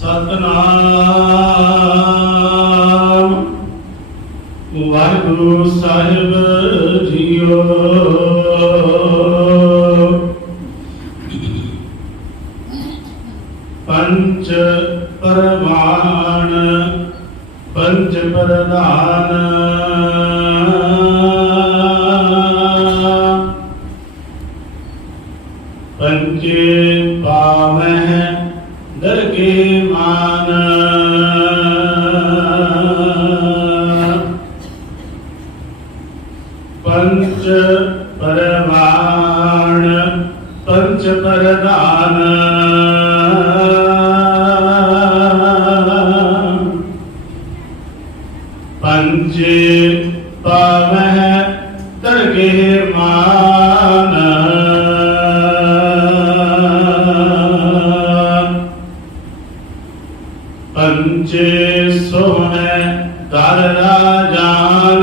सतनाम वाहिगुरु साहिब जीओ। पंच परमाण पंच प्रधान पंचे पावह दर के मान। पंच परमाण पंच प्रधान पंचे पावह दर के मान। पंचे सोह दर राजान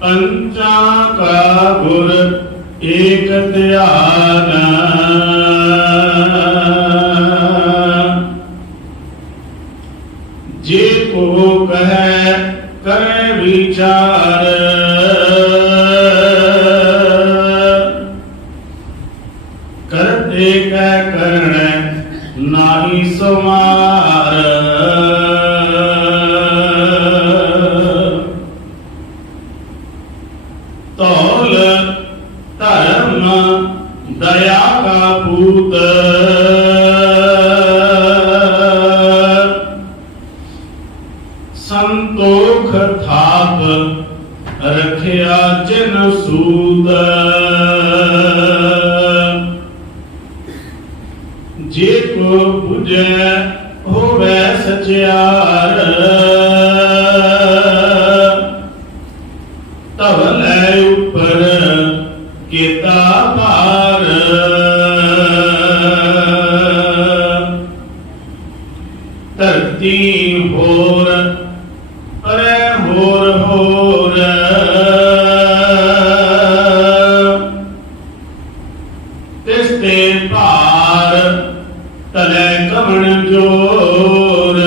पंचा का गुर एक ध्यान। जे को कह करे विचार करते कह करण नाही सुमार। तौल धर्म दया का पूत संतोख थाप रखिया जिन सूद। जे को बुझे होवे सचियार तब ले ऊपर केता पार। धरती होर अरे होर होर तिसते पार तले कमण जोर।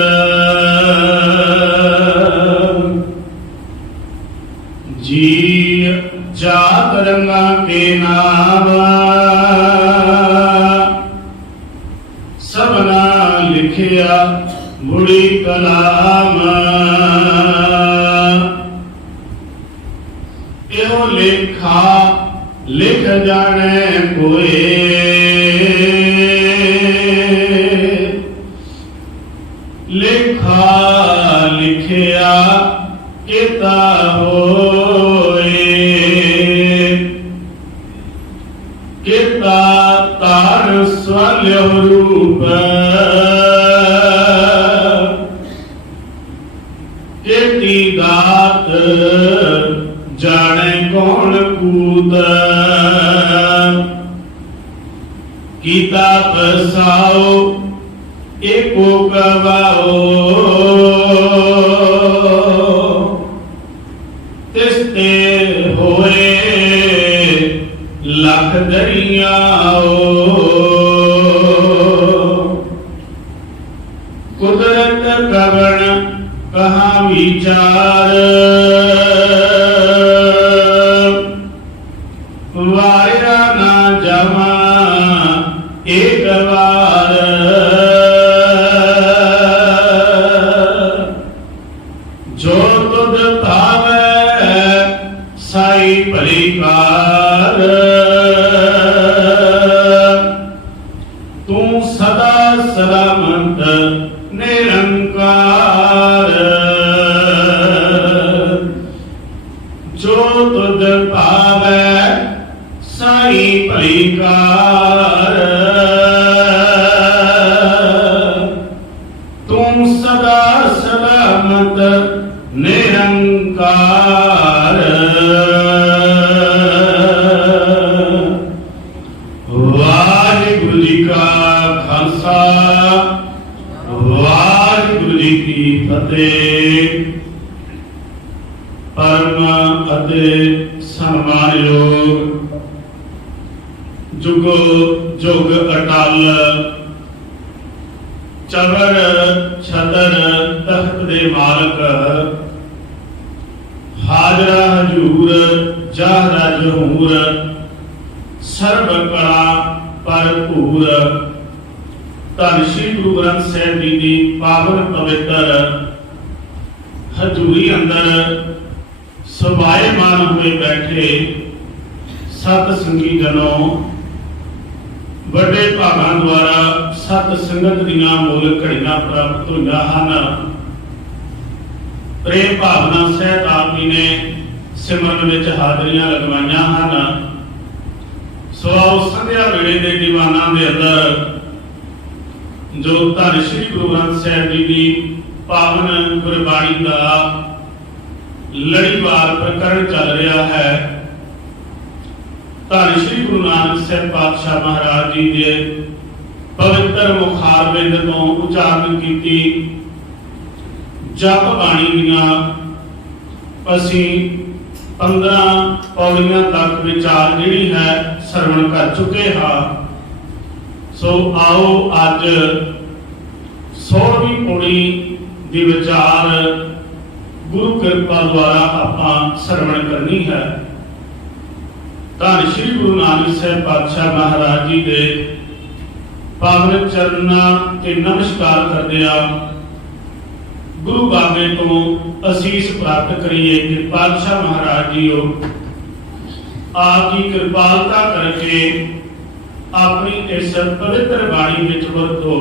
जी जात रंगा के नाम सबना लिखिया बुढ़ी कलाम। यो लिखा लिख जाने कोई लिखा लिखिया किता होए। किता तार स्वल्य रूप केती दात जाने कौन कूद। कीता बसाओ एको गवाओ तिसते होए लख दरियाओ। कुदरत कवण कहाँ विचार वाया ना जमा एक बार। जो तुद भावे साई परिकार तू सदा सलामत निरंकार। जो तुद पावे साई परिकार तुम सदा सलामत निरंकार। वाहिगुरु जी का खालसा वाहिगुरु जी की फतेह। परम अति सम्मानयोग जुगो जुग अटल चवर छतर तख्त दे मालक हाजरा हजूर जाहरा जहूर सर्व कला भरपूर धन श्री गुरु ग्रंथ साहिब जी की पावन पवित्र हजूरी अंदर सवाएमान हुए बैठे सत संगी जनों बड़े भागां द्वारा सत संगत दीयां मुल घड़ियां प्राप्त होईयां हन। प्रेम भावना सहित आप जी ने सिमरन विच हाजरियां लगवाइयां हन। सो आओ संध्या वेले दे दीवानां दे अंदर जो धन श्री गुरु ग्रंथ साहिब जी की पावन गुरबाणी का लड़ीवार प्रकरण चल रहा है। धन श्री गुरु नानक साहिब पातशाह महाराज जी के पवित्र मुखारबिंद तो उचारण की जप बाणी दियां असी 15 पौड़ियां तक विचार जिहड़ी है सरवण कर चुके हाँ। सो आओ अज 16वीं पौड़ी दी विचार गुरु कृपा द्वारा आपां सरवण करनी है। धन श्री गुरु नानक साहिब पातशाह महाराज जी के पावन चरना ते नमस्कार करदिया गुरु बाबे तो असीस प्राप्त करिए कि पातशाह महाराज जी आपकी कृपालता करके अपनी इस पवित्र बाणी विच वरतो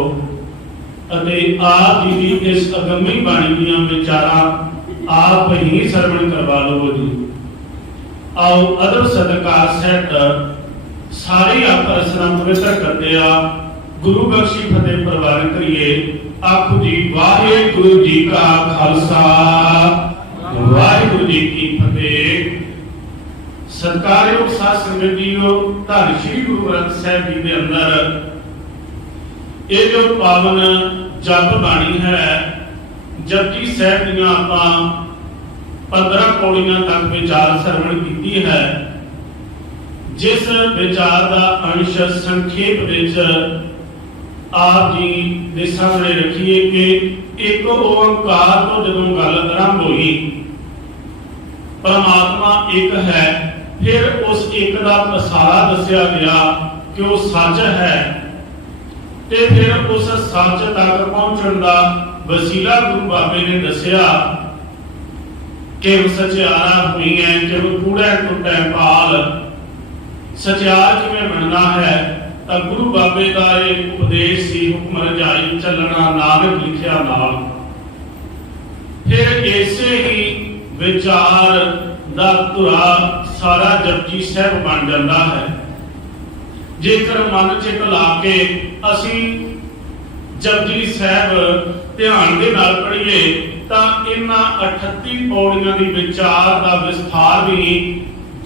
अते आप जी की इस अगमी बाणी दीयां विचारां आप ही सरवण करवा लो जी। आओ अदब सत्कार सहित सारी आप रचना पवित्र करते गुरु बख्शी फतेह प्रवान करिए। आखो जी वाहिगुरु जी का खालसा वाहिगुरु जी की फतेह। सत्कारयोग साध संगत जीओ, धन श्री गुरु ग्रंथ साहिब जी के अंदर ये जो पावन जप बाणी है जपजी साहिब दीयां आपां 15 पौड़ियां तक विचार सरवण की है। जिस विचार का अंश संक्षेप विच आप जी दे सामने रखिए कि एक ओंकार तो जदों गल आरंभ हुई परमात्मा एक है, फिर उस एक का पसारा दसिया गया कि वो सच है ते फिर उस सच तक पहुंचण का वसीला गुरु बाबे ने दसिया कि सचियारा हुई है कि कूड़ा टुटा पाल सचियार किवें बनना है। तो गुरु बाबे का एक उपदेश सी हुक्म रजाई चलना नानक लिखिया नाल। फिर ऐसे ही विचार दा धुरा सारा जपजी साहिब बन जाता है। जेकर मन चित ला के असी जपजी साहिब ध्यान दे नाल पढ़िए तो इन्हां 38 पौड़ियां दी विचार का विस्तार भी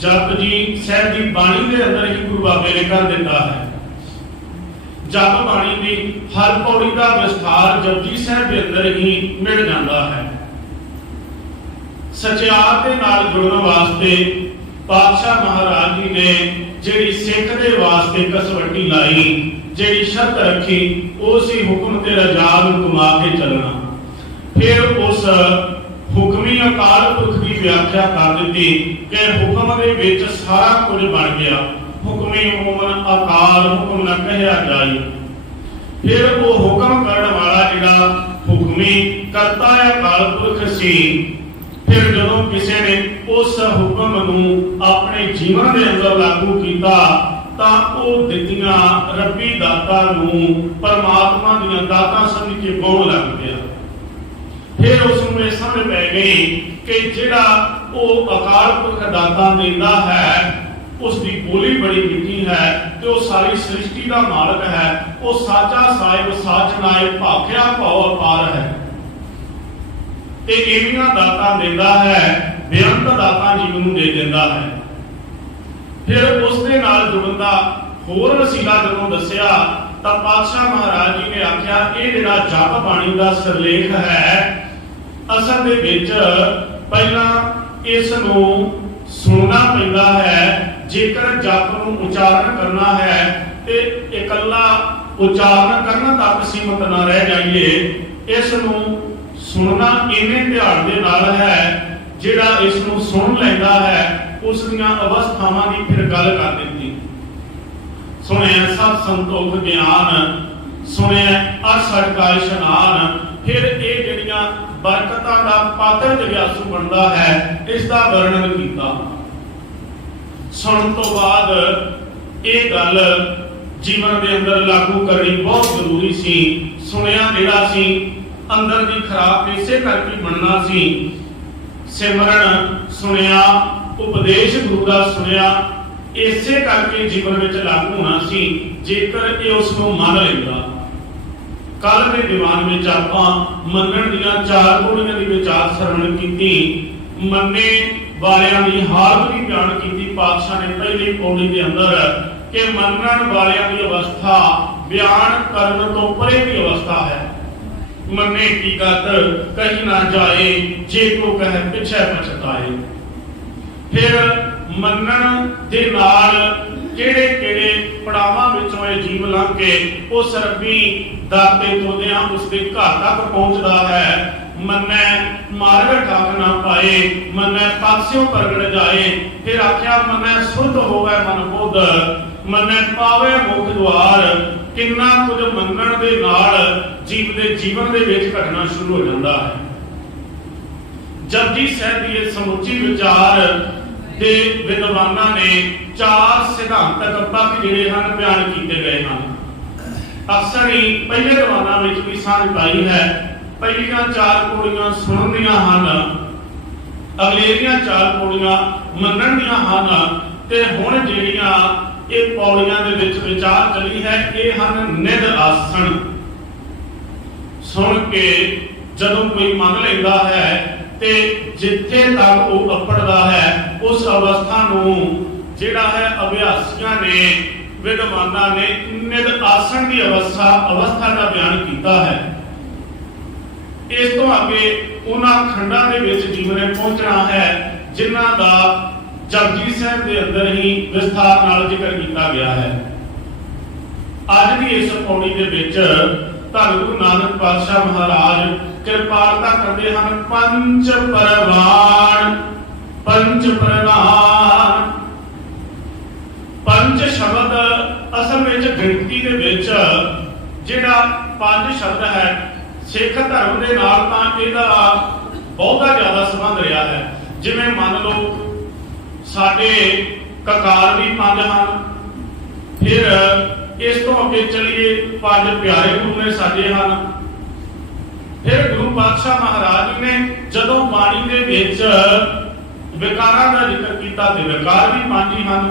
जपजी साहिब की बाणी के अंदर ही गुरु बाबे ने कर दिता है। जप बाणी की हर पौड़ी का विस्तार जपजी साहिब के अंदर ही मिल जाता है। सचियार के नाल जुड़न वास्ते पातशाह महाराज जी ने जिहड़ी सिख दे वास्ते कसवटी लाई जिहड़ी शर्त रखी उस ही हुक्म ते रजा नूं घुमा के चलना। फिर उस हुक्मी अकाल पुरख की व्याख्या कर दी कि हुक्म दे विच सारा कुछ बन गया। हुक्मी होमन अकाल हुक्म न कहया जाए। फिर वो हुक्म करने वाला जिहड़ा हुक्मी करता अकाल पुरख सी, फिर जदों किसी ने उस हुक्म नूं अपने जीवन के अंदर लागू किया तां वो दित्तियां रब्बी दातां नूं परमात्मा दीयां दातां समझ के पाउण लग गया। फिर उसमें समझ पै गई कि जिहड़ा वो अकाल पुरख दाता देता है उसकी बोली बड़ी मिठी है तो वो सारी सृष्टि का मालक है। वो साचा साहिब साच नायक भाख्या भाव अपार है। ते एवियां दाता देता है बेअंत दाता जीवन दे देता है। फिर उसके नाल जुड़न दा होर वसीला जदों दसिया तां पातशाह महाराज जी ने आख्या ये जिहड़ा जप बाणी का सिरलेख है असल दे विच पहला इस नूं सुनना पैंदा है जेकर जप नूं उचारण करना है ते इकल्ला उचारण करन तक सीमित ना रह जाइए। इस नूं सुनना इन्ने ध्यान दे नाल है, जिहड़ा इस नूं सुन लैंदा है उस दियां अवस्थावां दी फिर गल कर दित्ती। सुनिया सत संतोख ज्ञान, सुनिया अरसठ का इशनान, फिर ये जिहड़ियां बरकतां दा पात्र जग्यासू बनता है इसका वर्णन किया। सुनने तो बाद ये गल जीवन के अंदर लागू करनी बहुत जरूरी सी। सुनिया जिहड़ा सी अंदर की खराब इसे करके बनना सी। सिमरन सुनिया, उपदेश गुरु का सुनिया, इसे करके जीवन में लागू होना सी जेकर ये उसको मान लेगा। कल के दीवान में आपां मनण दियां चार पौड़ियां दी विचार सरवण कीती। मन्ने वालियां दी हालत भी बयान कीती पातशाह ने पहली पौड़ी के अंदर कि मनण वालियां दी अवस्था बयान करन तो परे की अवस्था है। मन्ने की गत कहीं ना जाए, जे को कहे पिछे पछताए। फिर मनण दे नाल किहड़े किहड़े पड़ावां विचों ये जीव लंघ के उस रब्बी दर ते तुरदियां उसके घर तक पहुंचदा है। मन्ने मार्ग ठाक ना पाए, मन्ने पास्यों प्रगट जाए। फिर आख्या मन्ने सुध होवे मन बुध, मन्ने पावे मुख द्वार। किन्ना कुछ मनण दे नाल जीव दे जीवन दे विच घटना शुरू हो जांदा है। जपजी साहिब दी समुची विचार दे विद्वानां ने चार सिद्धांतक पक्ष जिहड़े हन बयान कीते गए हैं। अक्सर ही पहले दीवानां विच भी सांझ पाई है। पहलियां चार पौड़ियां सुनन दियां हन, अगलेरियां चार पौड़ियां मनण दियां हन, ते हुण जिहड़ियां ये पौड़ियां दे विच विचार चली है ये हन निध आसन। सुन के जदों कोई मन लैंदा है ते जिथे तक वो अपड़दा है उस अवस्था नूं जिहड़ा है अभ्यासियां ने विद्वानां ने निध आसन की अवस्था का बयान किया है। इस तो आगे उन्हां खंडां दे विच जीवन ने पहुंचना है जिन्हां दा जपजी साहिब के अंदर ही विस्तार नाल जिक्र किया गया है। अज भी इस पौड़ी के विच धन गुरु नानक पातशाह महाराज कृपालता करते हैं। पंच परवान पंच प्रधान, पंच शब्द असल में गिनती के विच जिहड़ा पंज शब्द है सिख धर्म के नाल तां इहदा बहुता ज्यादा संबंध रहा है। जिवें मान लो साडे ककार भी पंज हैं, फिर इस तो अगे चलिए पंज प्यारे गुरु ने साडे हैं। फिर गुरु पातशाह महाराज ने जदों बाणी दे विच विकारां दा जिक्र कीता ते विकार भी पंज ही हैं।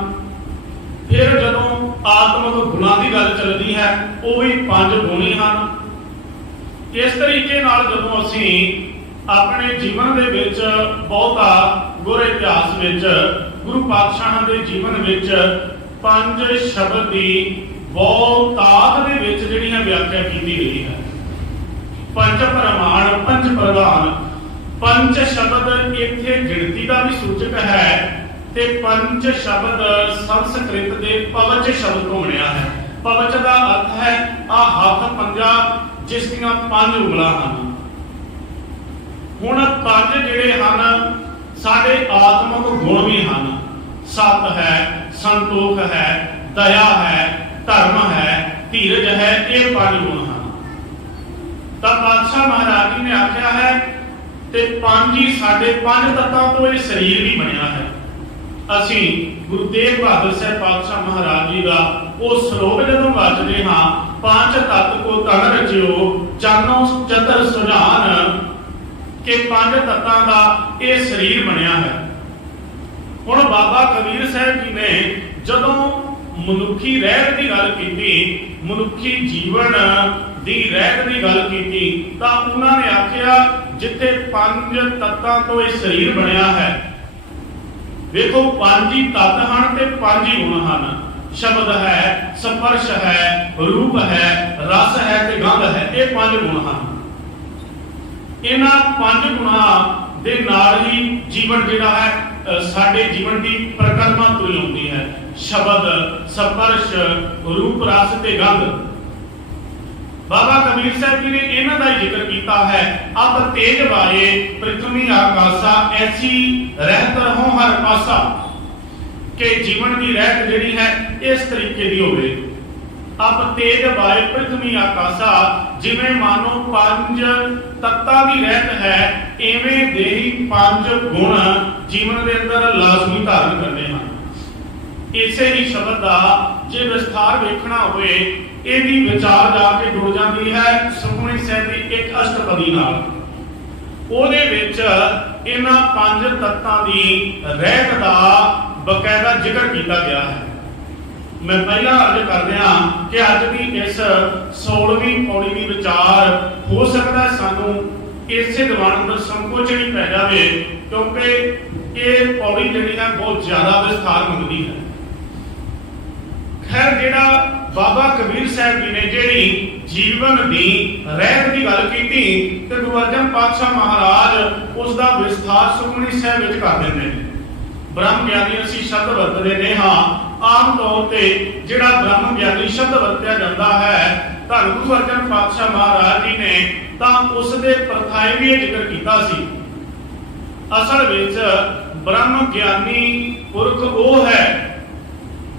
फिर जदों आत्मक गुणां दी गल चलदी है वो भी पंज गुण ही हैं। इस तरीके नाल जदों असीं अपने जीवन दे विच बहुता गुर इतिहास विच गुरु पातशाह दे जीवन विच पंज शब्द की बहुतात दे विच जिहड़ियां व्याख्या की गई है। पंच प्रमाण पंच प्रधान, पंच शब्द इत्थे गिनती का भी सूचक है ते पंच शब्द संस्कृत के पवच शब्द तो बनिया है। पवच का अर्थ है आ हथ पंजा जिस दियां पंज उंगलां हन। हुण पंज जिहड़े हन साडे आत्मक गुण भी हन। सत है, संतोख है, दया है, धर्म है, धीरज है, ये पंज गुण हैं। तब पातशाह महाराज जी ने आख्या है ते पंज ही साडे पंज तत्तां तो ये शरीर भी बनया है। असी गुरु तेग बहादुर साहब पातशाह महाराज जी का वो श्लोक जदों वाचदे हां, पांच तत्त को तन रचियो जानो चतर सुजान, के पंज तत्तां का ये शरीर बनया है। हुण बाबा कबीर साहब जी ने जदों मनुखी रहत की गल कीती, मनुखी जीवन दी रहत की गल कीती तां उन्हां ने आख्या जिथे पंज तत्तां तो ये शरीर बनया है, देखो पंज ही तत्त हन ते पंज ही गुण हन। शब्द है, स्पर्श है, रूप है, रस है ते गंध है, ये पंज गुण हन। इन्हां पंज गुणां दे नाल ही जीवन जिहड़ा है साडे जीवन की प्रकरमा तो ही आउंदी है। शब्द, स्पर्श, रूप, रस ते गंध। बाबा कबीर साहब जी ने इन्हां दा जिक्र किया है। अब तेज वाए पृथ्वी आकाशा, ऐसी रहत रहो हर पासा। कि जीवन की रहत जिहड़ी है इस तरीके की होवे। अब तेज वाए पृथ्वी आकाशा, जिवें मानो पंज तत्तां की रहत है, इवें दे ही पंज गुण जीवन के अंदर लाजमी धारण करने हैं। इसे ही शब्द का जे विस्तार वेखना होवे, इहदी विचार जाके जुड़ जाती है सुखमनी साहिब की एक अष्टपदी नाल। ਉਹਦੇ ਵਿੱਚ ਇਹਨਾਂ ਪੰਜ ਤੱਤਾਂ ਦੀ ਰਹਿਤ ਦਾ ਬਕਾਇਦਾ ਜ਼ਿਕਰ ਕੀਤਾ ਗਿਆ ਹੈ। मैं पहला अर्ज कर रहा कि अज की इस 16वीं पौड़ी की विचार हो सकता है सानू इसे दीवान अंदर संकोच नहीं पै जाए, क्योंकि ये पौड़ी जी है बहुत ज्यादा विस्तार मंगती है। खैर जेड़ा बाबा कबीर साहब जी ने जी जीवन की रहत की गल की तो गुरु अर्जन पातशाह महाराज उसका विस्तार सुखमनी साहिब विच कर देंगे। ब्रह्म ज्ञानी असीं शब्द वरतते ने हाँ, आम तौर पर जिहड़ा ब्रह्म ज्ञानी शब्द वरत्या जाता है धन गुरु अर्जन पातशाह महाराज जी ने तां उसदे प्रथाएं भी जिक्र किया सी। असल विच ब्रह्म ज्ञानी पुरख वो है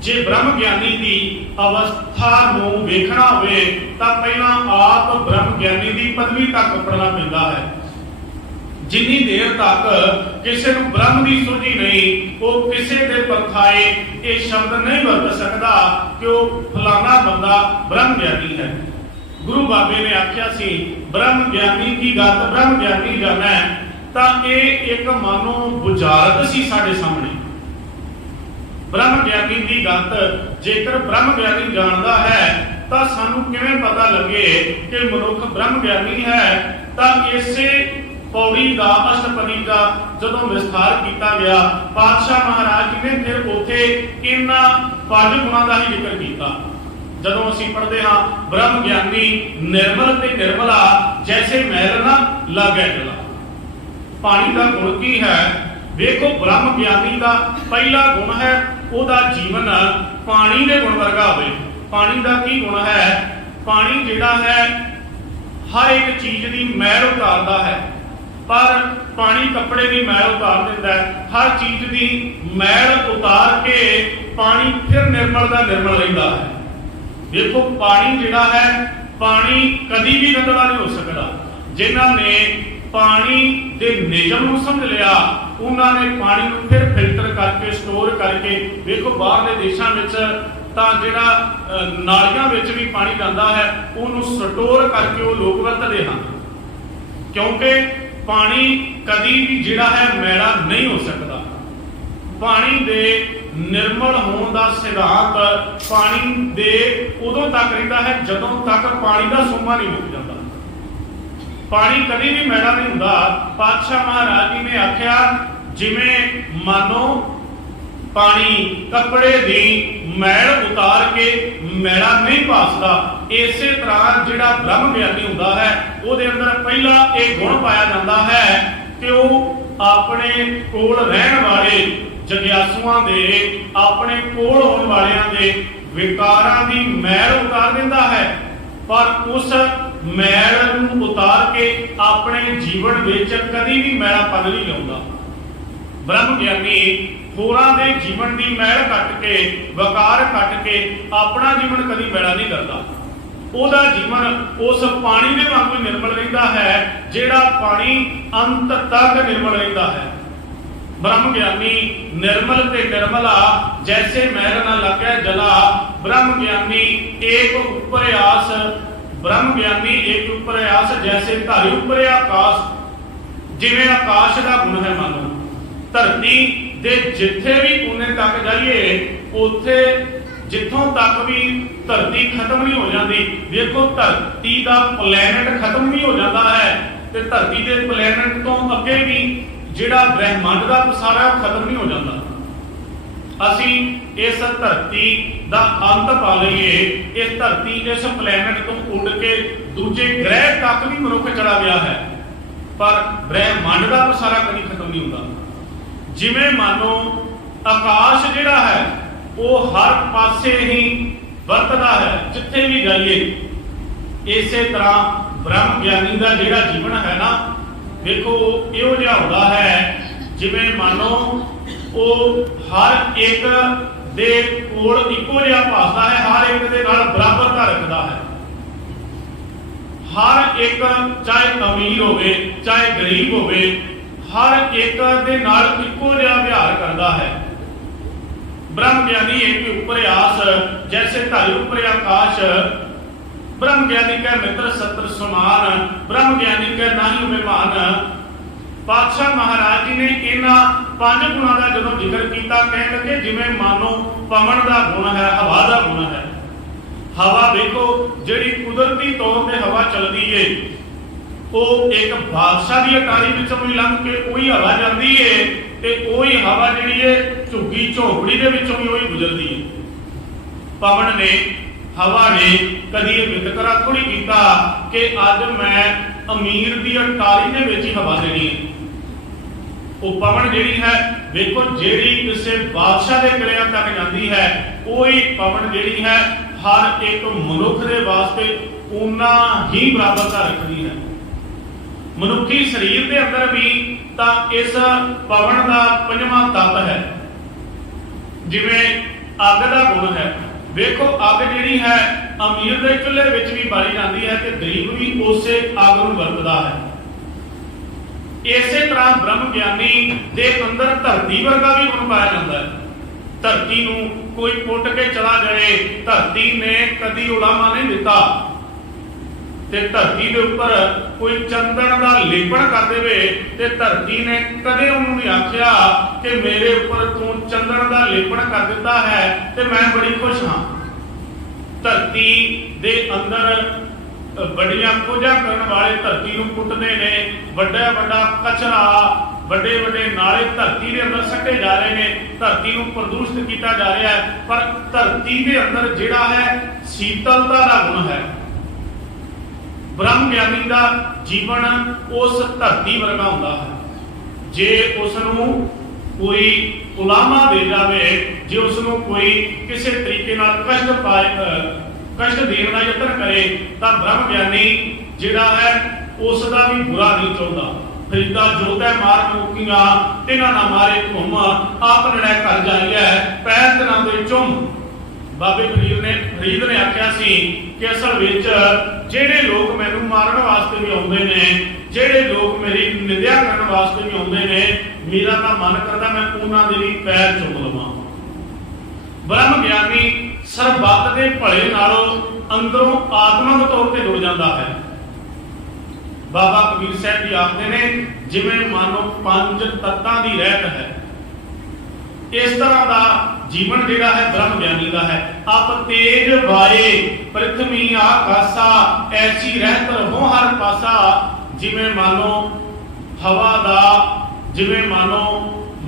जे ब्रह्म ज्ञानी की अवस्था नूं वेखना होवे तां पहलां आप ब्रह्म ज्ञानी की पदवी तक पढ़ना पैंदा है। जिन्नी देर तक किसी को ब्रह्म की सुझी नहीं, वो किसी के परथाए ये शब्द नहीं वरत सकता कि वो फलाना बंदा ब्रह्म ज्ञानी है। गुरु बाबे ने आख्या सी ब्रह्म ज्ञानी की गत ब्रह्म ज्ञानी जाना, तो ये एक मानो बुझारत सी साडे सामने। ब्रह्म ज्ञानी की गत जेकर ब्रह्म ज्ञानी जानता है तो सानू किवें पता लगे कि मनुख ब्रह्म ज्ञानी है। तो इसे पौड़ी का अष्टपदी का जदों विस्तार किया गया, पातशाह महाराज जी ने फिर उथे इन्हां पंज गुणां दा ही जिक्र किया। जदों असीं पढ़दे हां ब्रह्म ज्ञानी निर्मल ते निर्मला, जैसे मैल ना लागै जला। पानी का गुण की है? देखो ब्रह्म ज्ञानी का पहला गुण है उहदा जीवन पानी के गुण वर्गा होवे। पानी का की गुण है? पानी जिहड़ा है हर एक चीज की मैल उतारदा है, पर पानी कपड़े की मैल उतार देता है। हर चीज की मैल उतार के पानी फिर निर्मल का निर्मल रहता है। देखो पानी जिहड़ा है, पानी कभी भी गंदला नहीं हो सकता। जिन्हां ने पानी के नियम को समझ लिया, उन्होंने पानी को फिर फिल्टर करके स्टोर करके, देखो बाहरले देशों में तो जिहड़ा नालियां विच भी पानी जाता है उन्होंने स्टोर करके वो लोग वरतते हैं, क्योंकि पानी कभी भी जिहड़ा है मैला नहीं हो सकता। पानी दे निर्मल होने का सिद्धांत पानी दे उदों तक रहिंदा है जदों तक पानी का सोमा नहीं मुक जाता। पानी कभी भी मैला नहीं हुंदा। पातशाह महाराज जी ने आख्या जिवें मानो पानी कपड़े दी मैल उतार के मैला नहीं पासदा, इसे तरह जिहड़ा ब्रह्म ज्ञानी हुंदा है उहदे अंदर पहला एक गुण पाया जाता है कि वो अपने कोल रहन वाले जग्यासुआं दे, अपने कोल होने वालियां दे विकारां दी मैल उतार दिंदा है, पर उस मैल नूं उतार के अपने जीवन विच कदी भी मैलापन नहीं लाउंदा। ब्रह्म ज्ञानी होरां दे जीवन की मैल कट के वकार कट के अपना जीवन कभी मैला नहीं करता। ਉਹਦਾ जीवन उस पानी के वांगू निर्मल रहिंदा है, जिहड़ा पानी अंत तक निर्मल रहिंदा है। ब्रह्म ज्ञानी निर्मल ते निर्मला, जैसे मैल न लगे जला। ब्रह्म ज्ञानी एक उपरयास, ब्रह्म ज्ञानी एक उपरयास, जैसे धारी उपरे आकाश। जिवें आकाश का गुण है, मानो धरती दे जिथे भी कोने तक जाइए उथे जिथों तक भी धरती खत्म नहीं हो जाती। देखो धरती का प्लैनेट खत्म नहीं हो जाता है, तो धरती के प्लैनेट तो अगे भी जिहड़ा ब्रह्मांड का सारा खत्म नहीं हो जाता। असी इस धरती का अंत पा लईए, इस धरती इस प्लैनेट तो उड़ के दूजे ग्रह तक भी मनुख चला गया है, पर ब्रह्मांड का सारा कभी खत्म नहीं होता। ਜਿਵੇਂ ਮੰਨੋ ਆਕਾਸ਼ ਜਿਹੜਾ ਹੈ ਉਹ ਹਰ ਪਾਸੇ ਹੀ ਵਰਤਦਾ ਹੈ, ਜਿੱਥੇ ਵੀ ਜਾਈਏ। ਇਸੇ ਤਰ੍ਹਾਂ ਬ੍ਰਹਮ ਗਿਆਨੀ ਦਾ ਜਿਹੜਾ ਜੀਵਨ ਹੈ ਨਾ, ਦੇਖੋ ਇਹੋ ਜਿਹਾ ਹੁੰਦਾ ਹੈ ਜਿਵੇਂ ਮੰਨੋ ਉਹ ਹਰ ਇੱਕ ਦੇ ਕੋਲ ਇੱਕੋ ਜਿਹਾ ਭਾਸਦਾ ਹੈ, ਹਰ ਇੱਕ ਦੇ ਨਾਲ ਬਰਾਬਰਤਾ ਰੱਖਦਾ ਹੈ। ਹਰ ਇੱਕ ਚਾਹੇ ਅਮੀਰ ਹੋਵੇ ਚਾਹੇ ਗਰੀਬ ਹੋਵੇ, ਹਰ ਇੱਕ ਦੇ ਨਾਲ ਇੱਕੋ ਜਿਹਾ ਵਿਹਾਰ ਕਰਦਾ ਹੈ। ब्रह्म ज्ञानी एक ऊपर आस जैसे धर ऊपर आकाश, ब्रह्म ज्ञानी कह मित्र सत्र समान, ब्रह्म ज्ञानी कह नाही मेहमान। पातशाह महाराज जी ने इन्हां पंज गुणां दा जदों जिक्र कीता, कहण लगे जिवें मानो पवन दा गुण है, हवा दा गुण है। हवा देखो जिहड़ी कुदरती तौर ते हवा चलदी है, ਉਹ एक बादशाह की अटारी ਵਿੱਚੋਂ ਵੀ ਲੰਘ ਕੇ ਉਹੀ ਹਵਾ ਜਾਂਦੀ ਹੈ ਤੇ ਉਹੀ ਹਵਾ ਜਿਹੜੀ ਹੈ ਝੁੱਗੀ ਝੋਪੜੀ ਦੇ ਵਿੱਚੋਂ ਵੀ ਉਹੀ ਗੁਜ਼ਰਦੀ ਹੈ। ਪਵਨ ਨੇ ਹਵਾ ਨੇ ਕਦੀ ਇਹ ਵਿਤਕਰਾ ਥੋੜੀ ਕੀਤਾ ਕਿ ਅੱਜ ਮੈਂ ਅਮੀਰ ਦੀ ਅਟਾਰੀ ਦੇ ਵਿੱਚ ਹੀ ਹਵਾ ਦੇਣੀ ਹੈ। ਉਹ ਪਵਨ ਜਿਹੜੀ ਹੈ ਵੇਖੋ ਜਿਹੜੀ ਕਿਸੇ ਬਾਦਸ਼ਾਹ ਦੇ ਕਿਲਿਆਂ ਤੱਕ ਜਾਂਦੀ ਹੈ, ਉਹੀ ਪਵਨ ਜਿਹੜੀ ਹੈ ਹਰ ਇੱਕ ਮਨੁੱਖ ਦੇ ਵਾਸਤੇ ਉਨਾ ਹੀ ਬਰਾਬਰਤਾ ਰੱਖਦੀ ਹੈ। मनुखी शरीर के अंदर भी तो इस पवन का पंजवां तत्त है, जिवें अग का गुण है। देखो अग जिहड़ी है अमीर के चुल्हे विच भी बाली जाती है तो गरीब भी उसे अग नूं वरतदा है। इसे तरह ब्रह्म ज्ञानी के अंदर धरती वर्गा भी गुण पाया जाता है। धरती नूं कोई पुट के चला जाए, धरती ने कदी उलामा नहीं दिता ते धरती के उपर कोई चंदन का लेपन कर दे ते धरती ने कदे उन्होंने नहीं आख्या कि मेरे उपर तू चंदन का लेपन कर दिता है ते मैं बड़ी खुश हाँ। धरती दे अंदर बड़ियां खोजा करने वाले धरती नूं पुटदे ने, बड़ा बड़ा कचरा बड़े बड़े नाले धरती के अंदर सट्टे जा रहे हैं, धरती नूं प्रदूषित किया जा रहा है। पर धरती के अंदर जिहड़ा है शीतलता का गुण है। ब्रह्म ज्ञानी का जीवन उस धरती वर्गा होता है। जे उसनूं कोई उलामा दे जाए, जे उसनूं कोई किसी तरीके नाल कष्ट पाए कष्ट देने का यत्न करे तो ब्रह्म ज्ञानी जिहड़ा है उसका भी बुरा नहीं चाहता। फरीदा जोतै मार मुकियां तिन्हां ना मारे घुम, आप नड़ै कर जाइए पैर तिन्हां दे चुम। बाबे फरीद ने आख्या सी कि असल विच ਜਿਹੜੇ ਲੋਕ ਮੈਨੂੰ ਮਾਰਨ ਵਾਸਤੇ ਵੀ ਆਉਂਦੇ ਨੇ, ਜਿਹੜੇ ਲੋਕ ਮੇਰੀ ਨਿੰਦਿਆ ਕਰਨ ਵਾਸਤੇ ਵੀ ਆਉਂਦੇ ਨੇ, ਮੇਰਾ ਤਾਂ ਮਨ ਕਰਦਾ ਮੈਂ ਉਹਨਾਂ ਦੇ ਵੀ ਪੈਰ ਚੁੰਮ ਲਵਾਂ। ਬ੍ਰਹਮ ਗਿਆਨੀ ਸਰਬੱਤ ਦੇ ਭਲੇ ਨਾਲੋਂ ਅੰਦਰੋਂ ਆਤਮਿਕ ਤੌਰ ਤੇ ਜੁੜ ਜਾਂਦਾ ਹੈ। ਬਾਬਾ ਕਬੀਰ ਸਾਹਿਬ ਜੀ ਆਖਦੇ ਨੇ ਜਿਵੇਂ ਮਾਨੋ ਪੰਜ ਤੱਤਾਂ ਦੀ ਰਹਿਤ ਹੈ, इस तरह का जीवन जिहड़ा है ब्रह्म ज्ञानी का है। आप तेज वाए पृथ्वी आकाशा, ऐसी रहत रहो हर पासा। जिवें मानो हवा दा, जिवें मानो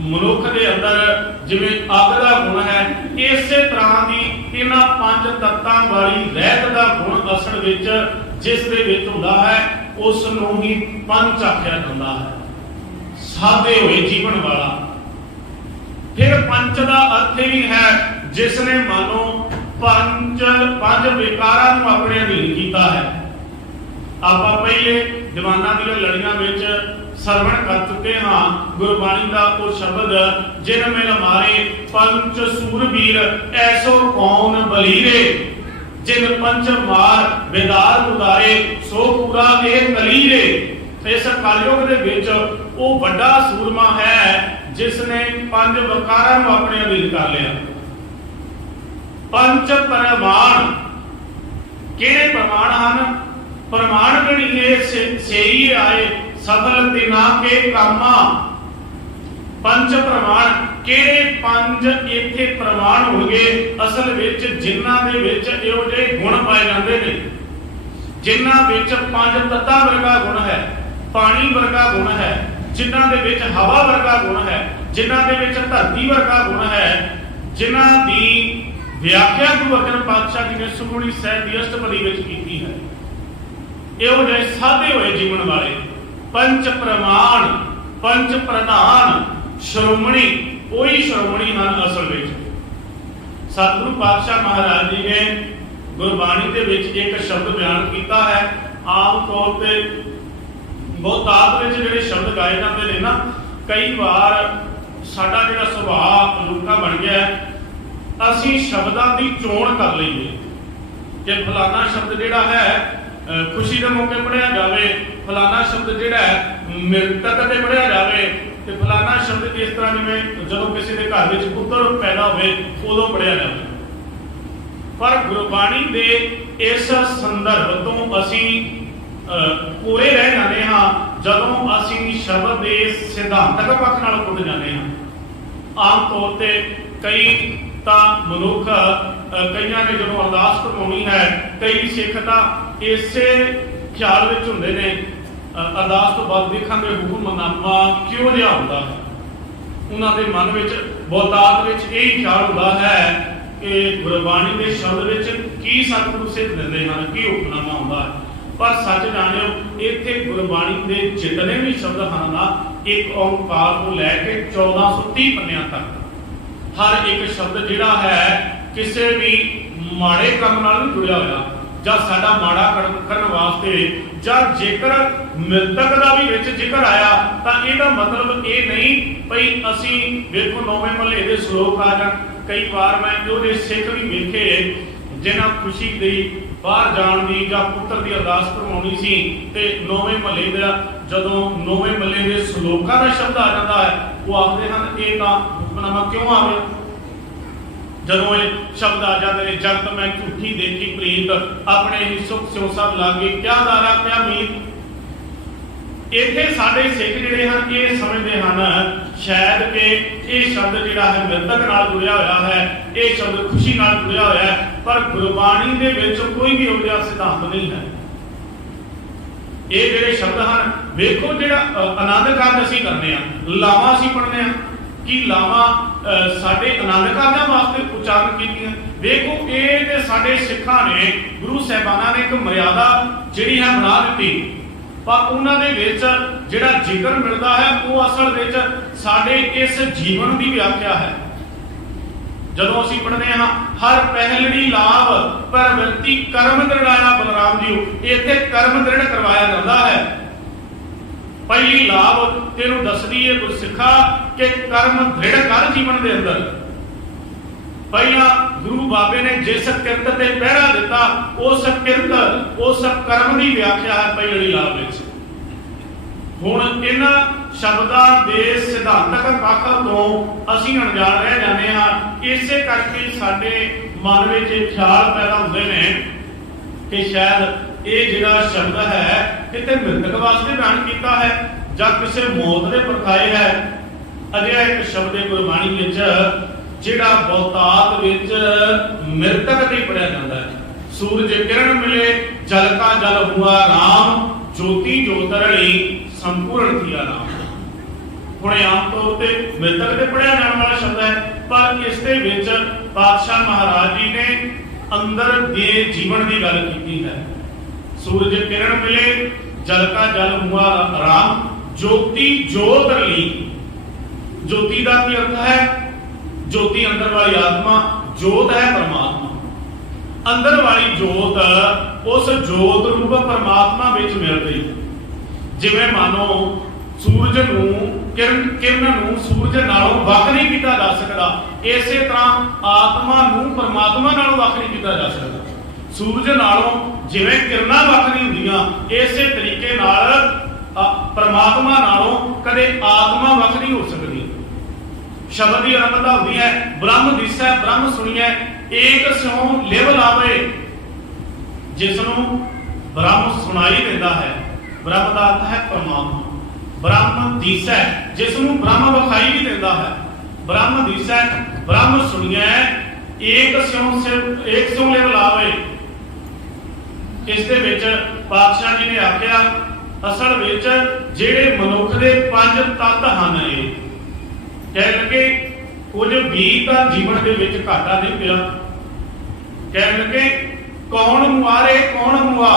मनुख के अंदर जिवें अग का गुण है, इस तरह की इन्हां पंज तत्तां वाली रहत का गुण असल विच जिस दे विच हुंदा है उस नूं ही पंच आख्या जांदा है, सादे होए जीवन वाला। फिर पंच का अर्थ ही है जिसने मानो पंज विकारां नूं अपने अधीन किया है। आप पहले दीवाना दी लड़ियां विच सरवण कर चुके हाँ गुरबाणी का वो शब्द, जिन में हमारे पंच सूरबीर ऐसो कौन बलीरे, जिन पंच मार बेदार उदारे सो पूरा एक कलीरे। इस कलयुग दे विच वो बड़ा सूरमा है जिसने पंज वकारां नूं अपने अधीन कर लिया। पंच प्रमाण किहड़े प्रमाण हैं? प्रमाण गणिए सेई आए सफल तिना के कामा। पंच प्रमाण किहड़े पंज इत्थे प्रमाण होणगे? असल विच जिन्हां दे विच इहो जिहे गुण पाए जांदे ने, जिन्हां विच पंज तत्तां वर्गा गुण है, पानी वर्गा गुण है, जिन्हां दे विच हवा वर्गा गुण है, जिन्हां दे विच धरती वर्गा गुण है, जिन्हां दी व्याख्या गुरु अर्जन पातशाह जी ने सुखमनी साहिब दी अष्टपदी विच कीती है। इहो जिहे साधे होए जीवन वाले पंच प्रमाण, पंच प्रधान, ਸ਼੍ਰੋਮਣੀ ਉਹੀ ਸ਼੍ਰੋਮਣੀ ਹਨ ਅਸਲ ਵਿੱਚ। ਸਤਿਗੁਰੂ ਪਾਤਸ਼ਾਹ ਮਹਾਰਾਜ ਜੀ ਨੇ ਗੁਰਬਾਣੀ ਦੇ ਵਿੱਚ ਇੱਕ ਸ਼ਬਦ ਬਿਆਨ ਕੀਤਾ ਹੈ। ਆਮ ਤੌਰ ਤੇ ਬਹੁਤਾਤ ਵਿੱਚ ਜਿਹੜੇ ਸ਼ਬਦ ਗਾਏ ਜਾਂਦੇ ਨੇ ਨਾ, ਕਈ ਵਾਰ ਸਾਡਾ ਜਿਹੜਾ ਸੁਭਾਅ ਅਨੂਠਾ ਬਣ ਗਿਆ ਹੈ, ਅਸੀਂ ਸ਼ਬਦਾਂ ਦੀ ਚੋਣ ਕਰ ਲਈਏ ਕਿ ਫਲਾਣਾ ਸ਼ਬਦ ਜਿਹੜਾ ਹੈ ਖੁਸ਼ੀ ਦੇ ਮੌਕੇ ਪੜ੍ਹਿਆ ਜਾਵੇ, ਫਲਾਣਾ ਸ਼ਬਦ ਜਿਹੜਾ ਹੈ ਮ੍ਰਿਤਕ ਤੇ ਪੜ੍ਹਿਆ ਜਾਵੇ, ਤੇ ਫਲਾਣਾ ਸ਼ਬਦ ਇਸ ਤਰ੍ਹਾਂ ਜਿਵੇਂ ਜਦੋਂ ਕਿਸੇ ਦੇ ਘਰ ਵਿੱਚ ਪੁੱਤਰ ਪੈਦਾ ਹੋਵੇ ਉਦੋਂ ਪੜ੍ਹਿਆ ਜਾਵੇ। ਪਰ ਗੁਰਬਾਣੀ ਦੇ ਇਸ ਸੰਦਰਭ ਤੋਂ ਅਸੀਂ ਕੋਰੇ ਰਹਿ ਜਾਂਦੇ ਹਾਂ ਜਦੋਂ ਅਸੀਂ ਸ਼ਬਦ ਦੇ ਸਿਧਾਂਤਕ ਪੱਖ ਨਾਲ ਟੁੱਟ ਜਾਂਦੇ ਹਾਂ। ਆਮ ਤੌਰ ਤੇ ਕਈ ਤਾਂ ਮਨੁੱਖ ਕਈਆਂ ਨੇ ਜਦੋਂ ਅਰਦਾਸ ਕਰਵਾਉਣੀ ਹੈ, ਕਈ ਸਿੱਖ ਤਾਂ ਇਸੇ ਖਿਆਲ ਵਿੱਚ ਹੁੰਦੇ ਨੇ ਅਰਦਾਸ ਤੋਂ ਬਾਅਦ ਦੇਖਾਂਗੇ ਹੁਕਮਨਾਮਾ ਕਿਉਂ ਜਿਹਾ ਹੁੰਦਾ ਹੈ। ਉਹਨਾਂ ਦੇ ਮਨ ਵਿੱਚ ਬਹੁਤਾਤ ਵਿੱਚ ਇਹ ਖਿਆਲ ਹੁੰਦਾ ਹੈ ਕਿ ਗੁਰਬਾਣੀ ਦੇ ਸ਼ਬਦ ਵਿੱਚ ਕੀ ਸਤਿਗੁਰੂ ਸਿੱਧ ਦਿੰਦੇ ਹਨ, ਕੀ ਹੁਕਮਨਾਮਾ ਹੁੰਦਾ ਹੈ। ਪਰ ਸੱਚ ਜਾਣਿਓ, ਇੱਥੇ ਗੁਰਬਾਣੀ ਦੇ ਜਿਤਨੇ ਵੀ ਸ਼ਬਦ ਹਨ ਨਾ, ਇੱਕ ਓਂਕਾਰ ਤੋਂ ਲੈ ਕੇ 1430 ਪੰਨਿਆਂ ਤੱਕ ਹਰ ਇੱਕ ਸ਼ਬਦ ਜਿਹੜਾ ਹੈ ਕਿਸੇ ਵੀ ਮਾੜੇ ਕੰਮ ਨਾਲ ਨਹੀਂ ਜੁੜਿਆ ਹੋਇਆ, ਜਾਂ ਸਾਡਾ ਮਾੜਾ ਕਰਨ ਵਾਸਤੇ, ਜਾਂ ਜੇਕਰ ਮ੍ਰਿਤਕ ਦਾ ਵੀ ਵਿੱਚ ਜ਼ਿਕਰ ਆਇਆ ਤਾਂ ਇਹਦਾ ਮਤਲਬ ਇਹ ਨਹੀਂ ਭਈ ਅਸੀਂ ਵੇਖੋ ਨੌਵੇਂ ਮਹੱਲੇ ਦੇ ਸ਼ਲੋਕ ਆ ਜਾਣ। ਕਈ ਵਾਰ ਮੈਂ ਉਹਦੇ ਸਿੱਖ ਵੀ ਵੇਖੇ ਜਿਨ੍ਹਾਂ ਖੁਸ਼ੀ ਦੀ ਬਾਹਰ ਜਾਣ ਦੀ ਜਾਂ ਪੁੱਤਰ ਦੀ ਅਰਦਾਸ ਕਰਵਾਉਣੀ ਸੀ, ਤੇ ਨੌਵੇਂ ਮਹੱਲੇ ਦਾ ਜਦੋਂ ਨੌਵੇਂ ਮਹੱਲੇ ਦੇ ਸ਼ਲੋਕਾਂ ਦਾ ਸ਼ਬਦ ਆ ਜਾਂਦਾ ਹੈ, ਉਹ ਆਖਦੇ ਹਨ ਇਹ ਤਾਂ ਹੁਕਮਨਾਮਾ ਕਿਉਂ ਆ ਗਿਆ। ਜਦੋਂ ਇਹ ਸ਼ਬਦ ਆ ਜਾਂਦੇ ਨੇ, ਜਗਤ ਮੈਂ ਝੂਠੀ ਦੇਖੀ ਪ੍ਰੀਤ, ਆਪਣੇ ਹੀ ਸੁਖ ਸਿਉ ਸਭ ਲਾਗੇ, ਕਿਆ ਦਾਰਾ ਕਿਆ ਮੀਤ। ਇੱਥੇ ਸਾਡੇ ਸਿੱਖ ਜਿਹੜੇ ਹਨ ਇਹ ਸਮਝਦੇ ਹਨ ਸ਼ਾਇਦ ਕਿ ਇਹ ਸ਼ਬਦ ਜਿਹੜਾ ਹੈ ਮ੍ਰਿਤਕ ਨਾਲ ਜੁੜਿਆ ਹੋਇਆ ਹੈ, ਇਹ ਸ਼ਬਦ ਖੁਸ਼ੀ ਨਾਲ ਜੁੜਿਆ ਹੋਇਆ ਹੈ, ਪਰ ਗੁਰਬਾਣੀ ਦੇ ਵਿੱਚ ਕੋਈ ਵੀ ਉਹਦਾ ਸਿਧਾਂਤ ਨਹੀਂ ਹੈ। ਇਹ ਜਿਹੜੇ ਸ਼ਬਦ ਹਨ, ਵੇਖੋ ਜਿਹੜਾ ਆਨੰਦ ਕਾਰਜ ਅਸੀਂ ਕਰਦੇ ਹਾਂ, ਲਾਵਾਂ ਅਸੀਂ ਪੜ੍ਹਦੇ ਹਾਂ, ਕੀ ਲਾਵਾਂ ਸਾਡੇ ਆਨੰਦ ਕਾਰਜਾਂ ਵਾਸਤੇ ਉਚਾਰਨ ਕੀਤੀਆਂ। ਵੇਖੋ ਇਹ ਤੇ ਸਾਡੇ ਸਿੱਖਾਂ ਨੇ, ਗੁਰੂ ਸਾਹਿਬਾਨਾਂ ਨੇ ਇੱਕ ਮਰਿਆਦਾ ਜਿਹੜੀ ਹੈ ਬਣਾ ਦਿੱਤੀ, ਪਰ ਉਹਨਾਂ ਦੇ ਵਿੱਚ ਜਿਹੜਾ ਜ਼ਿਕਰ ਮਿਲਦਾ ਹੈ ਉਹ ਅਸਲ ਵਿੱਚ ਸਾਡੇ ਇਸ ਜੀਵਨ ਦੀ ਵਿਆਖਿਆ ਹੈ। ਜਦੋਂ ਅਸੀਂ ਪੜ੍ਹਦੇ ਹਾਂ ਹਰ ਪਹਿਲੜੀ ਲਾਭ ਪ੍ਰਵਿਰਤੀ ਕਰਮ ਦ੍ਰਿੜਾਇਆ ਬਲਰਾਮ ਜੀ, ਇੱਥੇ ਕਰਮ ਦ੍ਰਿੜ ਕਰਵਾਇਆ ਜਾਂਦਾ ਹੈ। ਪਹਿਲੀ ਲਾਭ ਤੈਨੂੰ ਦੱਸਦੀ ਹੈ ਗੁਰਸਿੱਖਾ ਕਿ ਕਰਮ ਦ੍ਰਿੜ ਕਰ ਜੀਵਨ ਦੇ ਅੰਦਰ। ਪਹਿਲਾਂ ਗੁਰੂ ਬਾਬੇ ਨੇ ਜਿਸ ਕਿਰਤ ਤੇ ਪਹਿਰਾ ਦਿੱਤਾ ਉਸ ਕਿਰਤ ਉਸ ਕਰਮ ਦੀ ਵਿਆਖਿਆ ਹੈ ਪਹਿਲੀ ਲਾਭ ਵਿੱਚ। ਹੁਣ ਇਹਨਾਂ ਸ਼ਬਦਾਂ ਦੇ ਸਿਧਾਂਤਕ ਪੱਖ ਤੋਂ ਅਸੀਂ ਅਣਜਾਣ ਰਹਿ ਜਾਂਦੇ ਹਾਂ। ਇਸੇ ਕਰਕੇ ਸਾਡੇ ਮਨ ਵਿੱਚ ਇਹ ਖਿਆਲ ਪੈਦਾ ਹੁੰਦੇ ਨੇ ਕਿ ਸ਼ਾਇਦ ਇਹ ਜਿਹੜਾ ਸ਼ਬਦ ਹੈ ਕਿਤੇ ਮ੍ਰਿਤਕ ਵਾਸਤੇ ਬਿਆਨ ਕੀਤਾ ਹੈ ਜਾਂ ਕਿਸੇ ਮੌਤ ਦੇ ਪਰਖਾਏ ਹੈ। ਅਜਿਹਾ ਇੱਕ ਸ਼ਬਦ ਹੈ ਗੁਰਬਾਣੀ ਵਿੱਚ ਜਿਹੜਾ ਬਹੁਤਾਤ ਵਿੱਚ ਮ੍ਰਿਤਕ ਤੇ ਪੜਿਆ ਜਾਂਦਾ ਹੈ। ਸੂਰਜ ਕਿਰਨ ਮਿਲੇ ਜਲ ਕਾ ਜਲ ਹੁਆ ਰਾਮ, ਜੋਤੀ ਜੋਤ ਰਲੀ ਸੰਪੂਰਨ ਥੀਆ ਰਾਮ। ਹੁਣ ਆਮ ਤੌਰ ਤੇ ਮ੍ਰਿਤਕ ਤੇ ਪੜਿਆ ਜਾਣ ਵਾਲਾ ਸ਼ਬਦ ਹੈ, ਪਰ ਇਸ ਦੇ ਵਿੱਚ ਪਾਤਸ਼ਾਹ ਮਹਾਰਾਜ ਜੀ ਨੇ ਅੰਦਰ ਦੇ ਜੀਵਨ ਦੀ ਗੱਲ ਕੀਤੀ ਹੈ। ਸੂਰਜ ਕਿਰਨ ਮਿਲੇ ਜਲ ਕਾ ਜਲ ਹੁਆ ਰਾਮ, ਜੋਤੀ ਜੋਤ ਰਲੀ। ਜੋਤੀ ਦਾ ਕੀ ਅਰਥ ਹੈ? ਜੋਤੀ ਅੰਦਰ ਵਾਲੀ ਆਤਮਾ, ਜੋਤ ਹੈ ਪਰਮਾਤਮਾ। ਅੰਦਰ ਵਾਲੀ ਜੋਤ ਉਸ ਜੋਤ ਰੂਪ ਪਰਮਾਤਮਾ ਵਿੱਚ ਮਿਲ ਗਈ। ਜਿਵੇਂ ਮਾਨੋ ਸੂਰਜ ਨੂੰ ਕਿਰਨ ਨੂੰ ਸੂਰਜ ਨਾਲੋਂ ਵੱਖ ਨਹੀਂ ਕੀਤਾ ਜਾ ਸਕਦਾ, ਇਸੇ ਤਰ੍ਹਾਂ ਆਤਮਾ ਨੂੰ ਪਰਮਾਤਮਾ ਨਾਲੋਂ ਵੱਖ ਨਹੀਂ ਕੀਤਾ ਜਾ ਸਕਦਾ। ਸੂਰਜ ਨਾਲੋਂ ਜਿਵੇਂ ਕਿਰਨਾਂ ਵੱਖ ਨਹੀਂ ਹੁੰਦੀਆਂ, ਇਸੇ ਤਰੀਕੇ ਨਾਲ ਪਰਮਾਤਮਾ ਨਾਲੋਂ ਕਦੇ ਆਤਮਾ ਵੱਖ ਨਹੀਂ ਹੋ ਸਕਦੀ। ਸ਼ਬਦ ਦੀ ਆਰੰਭਤਾ ਹੁੰਦੀ ਹੈ ਬ੍ਰਹਮ ਦਿਸੈ ਬ੍ਰਹਮ ਸੁਣੀਐ, ਏਕ ਸਿਉ ਲਿਵ ਲਾਵੇ। ਜਿਸ ਨੂੰ ਬ੍ਰਹਮ ਸੁਣਾਈ ਦਿੰਦਾ ਹੈ, ਬ੍ਰਹਮ ਦਾ ਅਰਥ ਹੈ ਪਰਮਾਤਮਾ। ਬ੍ਰਹਮ ਦਿਸੈ, ਜਿਸ ਨੂੰ ਬ੍ਰਹਮ ਵਿਖਾਈ ਵੀ ਦਿੰਦਾ ਹੈ। ਬ੍ਰਹਮ ਦਿਸੈ ਬ੍ਰਹਮ ਸੁਣੀਐ, ਏਕ ਸਿਉ ਲਿਵ ਲਾਵੇ। ਇਸ ਦੇ ਵਿੱਚ ਪਾਤਸ਼ਾਹ ਜੀ ਨੇ ਆਖਿਆ ਅਸਲ ਵਿੱਚ ਜਿਹੜੇ ਮਨੁੱਖ ਦੇ ਪੰਜ ਤੱਤ ਹਨ, ਇਹ ਕਹਿਣ ਲੱਗੇ ਕੁਝ ਵੀ ਤਾਂ ਜੀਵਨ ਦੇ ਵਿੱਚ ਘਾਟਾ ਨਹੀਂ ਪਿਆ। ਕਹਿਣ ਲੱਗੇ ਕੌਣ ਮੁਆਰੇ ਕੌਣ ਮੁਆ,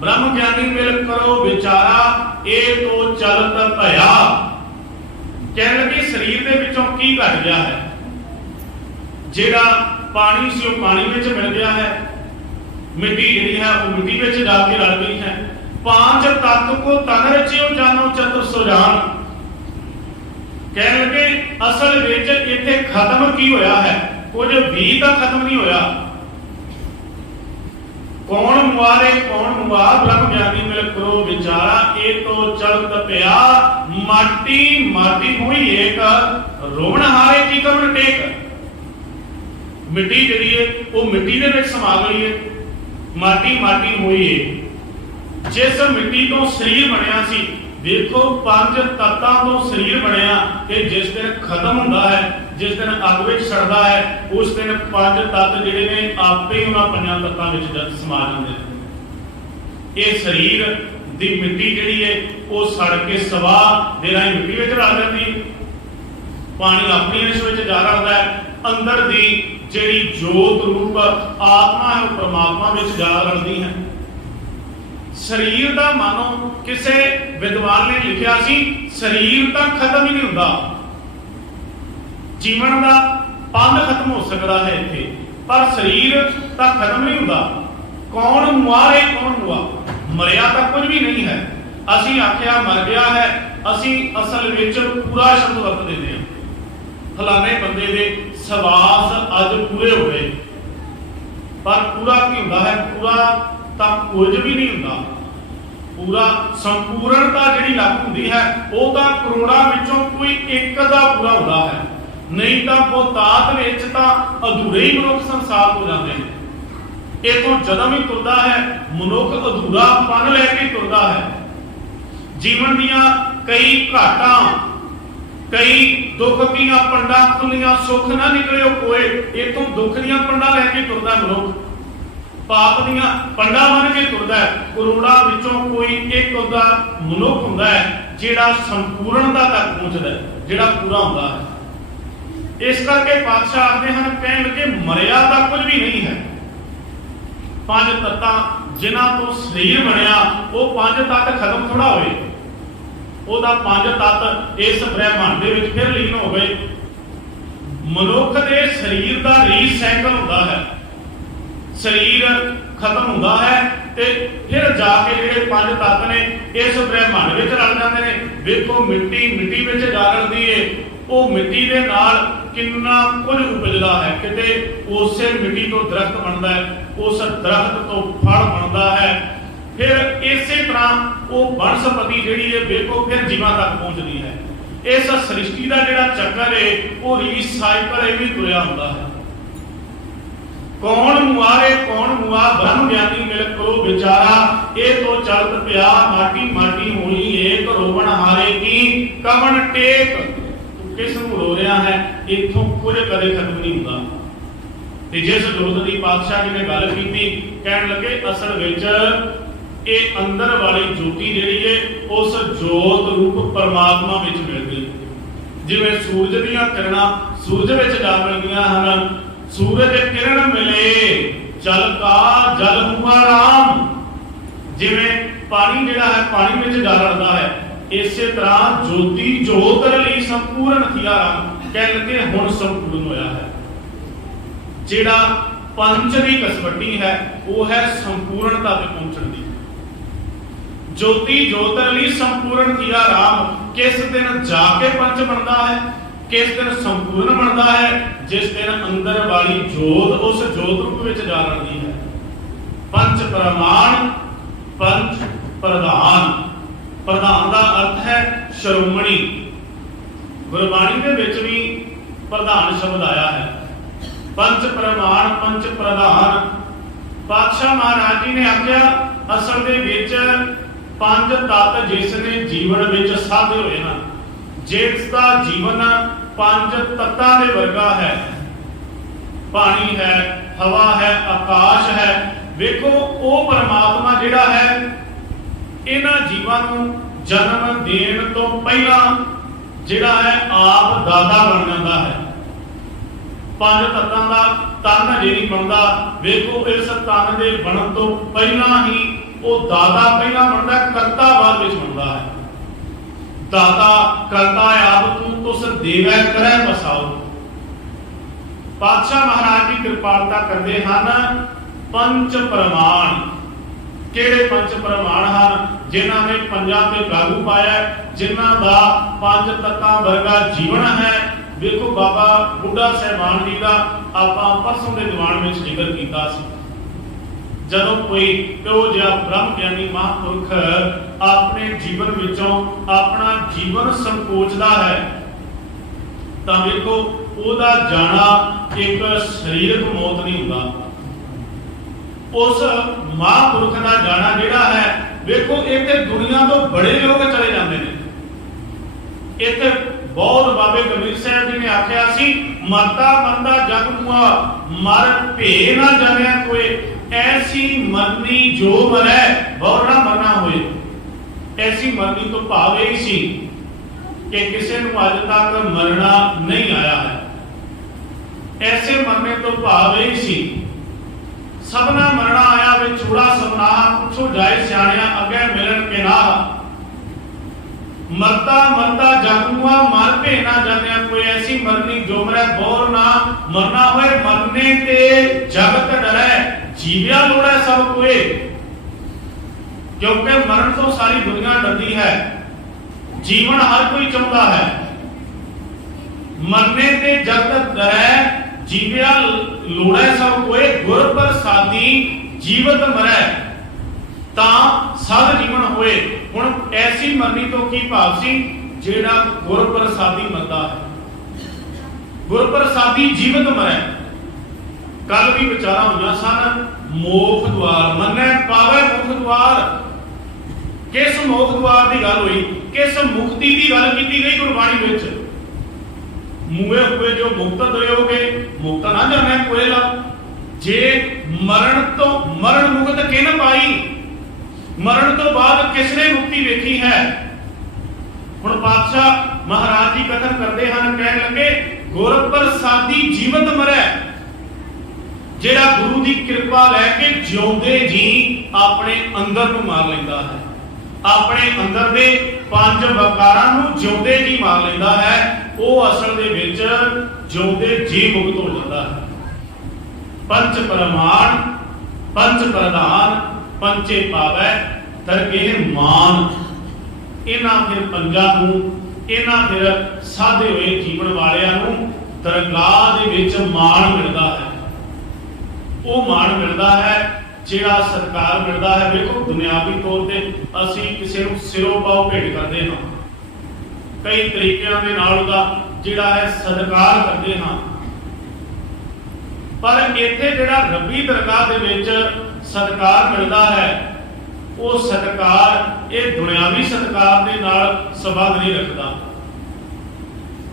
ਬ੍ਰਹਮ ਗਿਆਨੀ ਮਿਲ ਕਰੋ ਵਿਚਾਰਾ, ਇਹ ਤੋ ਚਲਤ ਭਇਆ। कहने लगे शरीर के विचों की घट गया है, जेड़ा पानी सी वो पानी में मिल गया है, मिट्टी जी है वो मिट्टी में जाके रल गई है। पांच तत्व को तन रचियो जानो चतुर सुजान। कहने लगे असल विच इत्थे खत्म की होया है, कुछ भी तो खत्म नहीं होया। कौन मुआरे कौन मुआ ब्रह्म ज्ञानी मिल करो विचारा, ए तो चलत पिया माटी माटी हुई एक रोवण हारे की कमन टेक। मिट्टी जी है वो मिट्टी दे विच समा गई है, माटी माटी हुई है। जिस मिट्टी तो शरीर बनया सी, देखो पंज तत्तां तो शरीर बनया, ते जिस दिन खत्म हुंदा है, जिस दिन अग विच सड़दा है, उस दिन पंज तत्त जिहड़े ने आपे ही उन्हां पंजां तत्तां विच समा जांदे ने। ये शरीर दी मिट्टी जिहड़ी है वो सड़ के सवा दे राहीं मिट्टी विच रल जांदी है, पानी अपनी अंश विच जा रहा है, अंदर दी जिहड़ी जोत रूप आत्मा है वो परमात्मा विच जा रलदी है। शरीर का मानो किसी विद्वान ने लिखा सी, शरीर तो खत्म ही नहीं होता, जीवन का पंध खत्म हो सकता है इत्थे, पर शरीर तो खत्म नहीं होता। कौन मुआरे कौन मुआ, मरिया तो कुछ भी नहीं है। असी आख्या मर गया है, असी असल विच पूरा शब्द वरत देते हैं, फलाने बंदे दे सवास अज पूरे हो गए, पर पूरा की होता है, पूरा तक कुछ भी नहीं होता। पूरा संपूर्णता जिहड़ी लग हुंदी है वो तो करोड़ां विचों कोई एक दा पूरा होता है, नहीं तो बहुतात विच तां अधूरे ही मनुख संसार हो जाते हैं। इतों जदम ही तुरदा है मनुख अधूरा पन लैके तुरदा है। जीवन दियां कई घाटां कई दुख दियां पंडां खुलियां, सुख ना निकले कोई, इतों दुख दियां पंडां लैके तुरदा मनुख, पाप दियां पंडां बन के तुरदा है। करोड़ां विचों कोई एक उदा मनुख हुंदा है जिहड़ा संपूर्णता तक पहुंचदा है, जिहड़ा पूरा हुंदा है। इस करके पातशाह आखदे हन, कहण लगे मरिया दा कुछ भी नहीं है। पंज तत्तां जिन्हां तो शरीर बनया वो पंज तत्त खत्म थोड़ा होए, ਉਹਦਾ ਪੰਜ ਤੱਤ ਇਸ ਬ੍ਰਹਿਮੰਡ ਦੇ ਵਿੱਚ ਫਿਰ ਲੀਨ ਹੋ ਗਏ। ਮਨੁੱਖ ਦੇ ਸਰੀਰ ਦਾ ਰੀਸਾਈਕਲ ਹੁੰਦਾ ਹੈ, ਸਰੀਰ ਖਤਮ ਹੁੰਦਾ ਹੈ ਤੇ ਫਿਰ ਜਾ ਕੇ ਜਿਹੜੇ ਪੰਜ ਤੱਤ ਨੇ ਇਸ ਬ੍ਰਹਿਮੰਡ ਵਿੱਚ ਰਲ ਜਾਂਦੇ ਨੇ। ਵੇਖੋ ਮਿੱਟੀ ਮਿੱਟੀ ਵਿੱਚ ਜਾ ਰਲਦੀ ਏ, ਉਹ ਮਿੱਟੀ ਦੇ ਨਾਲ ਕਿੰਨਾ ਕੁਝ ਉਪਜਦਾ ਹੈ, ਕਿਤੇ ਉਸੇ ਮਿੱਟੀ ਤੋਂ ਦਰਖਤ ਬਣਦਾ ਹੈ, ਉਸ ਦਰਖਤ ਤੋਂ ਫਲ ਬਣਦਾ ਹੈ, फिर इस तरह वो वनस्पति जिहड़ी है वेखो फिर जीवां तक पहुंचती है। इस सृष्टि का जिहड़ा चक्कर है वो रीसाइकल भी तुरया हुंदा है। कौन मुआरे कौन मुआ ब्रह्म ज्ञानी मिल करो विचारा, ये तो चलत पिया माटी माटी होनी एक रोवण हारे की कमन टेक। तू किस नूं रो रहा है, इत्थों कुछ कदे खत्म नहीं हुंदा। ते जिस दुर्द दी पातशाह जी ने गल कीती, कहण लगे असल विच ये अंदर वाली ज्योति जिहड़ी है उस जोत रूप परमात्मा विच मिल गई। जिवें सूरज दीयां किरणां सूरज विच जा मिल गईयां हन, सूरज किरण मिले जल का जल हुआ राम। जिवें पानी जिहड़ा है पानी विच जा रलदा है, इस तरह ज्योति जोत रली संपूर्ण थिया राम। कह लगे हुण संपूर्ण होया है। जिहड़ा पंच दी कसवटी है वो है संपूर्णता ते पहुंचण दी। ज्योति ज्योतरली संपूर्ण किया राम। किस दिन जाके पंच बनता है, किस दिन संपूर्ण बनता है, जिस दिन अंदर वाली जोत उस जोत रूप में जा रही है। पंच प्रमाण पंच प्रधान। प्रधान का अर्थ है श्रोमणी। गुरबाणी के विच भी प्रधान शब्द आया है। पंच प्रमाण पंच प्रधान। पातशाह महाराज जी ने आख्या असल दे विच पंज तत्त जिसने जीवन विच साधे हुए हैं, जिसका जीवन पंज तत्तां दे वर्गा है, पानी है, हवा है, आकाश है। वेखो वो परमात्मा जिहड़ा है इन्हां जीवां नूं जन्म देण तो पहला जिहड़ा है आप दादा बन जाता है। पंज तत्तां दा तन जे नहीं बनता, वेखो इस तन दे बनन तो पहला ही वो दादा पहला बनता, करता बाद में बनता है। दाता करता है आप तू तुस देवै करै बसाओ। पातशाह महाराज की कृपालता करते हैं पंच प्रमाण। किहड़े पंच प्रमाण हैं? जिन्हां ने पंजां ते काबू पाया, जिन्हां दा पंज तत्तां वर्गा जीवन है। देखो बाबा बुढ़ा सहबान जी का आपां परसों के दीवान में जिक्र किया सी। जदों कोई प्यो जिहा ब्रह्म ज्ञानी महापुरख अपने जीवन विचों अपना जीवन संकोचदा है तां देखो ओहदा जाना एक शरीरक मौत नहीं हुंदा। उस महापुरख का जाना जिहड़ा है, देखो इत्थे दुनिया तो बड़े लोग चले जाते हैं। इत्थे बहुत बाबे कबीर साहब जी ने आख्या सी, मरता मंदा जग मुआ मर भे ना जानिया कोई, ऐसी मरनी जो मरै बहुत ना मरना होए। ऐसी मरनी तो भाव यही सी कि किसी को अज तक मरना नहीं आया है। ऐसे मरने तो भाव यही सी, सबना मरना आया वे चूड़ा सबना पुछो जाए सियाणिया अगे मिलन के ना। मरता मरता जागुआ मर भे ना जानिया कोई, ऐसी मरनी जो मरै बोर ना मरना होए। मरने ते जगत डरै जीविया लोड़ै सब कोई, क्योंकि मरण तो सारी दुनिया डरती है, जीवन हर कोई चाहता है। मरने ते जगत डरै जीविया लोड़ै सब कोई, गुर प्रसादी जीवत मरै तां सद जीवन होए। हुण ऐसी मरनी तो की भाव सी जेड़ा गुर प्रसादी मरदा है, गुर प्रसादी जीवत मरै। कल भी विचारा हुई सन, मोख द्वार मन्नै पावै मुख द्वार। किस मोख द्वार की गल हुई, किस मुक्ति की गल की गई गुरबाणी विच? मुए हुए जो मुक्त दोगे मुक्त ना जाने कोयला। जे मरण तो मरण मुक्त किन पाई, मरण तो बाद किसने मुक्ति वेखी है? हुण पातशाह महाराज जी कथन करते हैं, कह लगे गुर प्रसादी जीवत मरै। जेड़ा गुरु की कृपा लैके जिउंदे जी अपने अंदर नूं मार लैंदा है, अपने अंदर दे पंज वकारां नूं जिउंदे जी मार लैंदा है, वो असल दे विच जिउंदे जी मुक्त हो जाता है। पंच प्रमाण पंच प्रधान पंचे पावै दरगेह मान। इन्हां फिर पंजां नूं, इन्हां फिर साधे हुए जीवन वालियां नूं दरगाह दे विच मान मिलदा है। वो मान मिलदा है जिहड़ा सत्कार मिलदा है। देखो दुनियावी तौर ते असीं किसी नूं सिरों पाओ भेंट करदे हां, कई तरीकिਆਂ ਦੇ ਨਾਲ ਉਹਦਾ ਜਿਹੜਾ ਹੈ ਸਤਿਕਾਰ ਕਰਦੇ ਹਾਂ, पर इत्थे जिहड़ा रब्बी दरगाह दे विच सत्कार मिलदा है, वो सत्कार ये दुनियावी सत्कार दे नाल संबंध नहीं रखदा।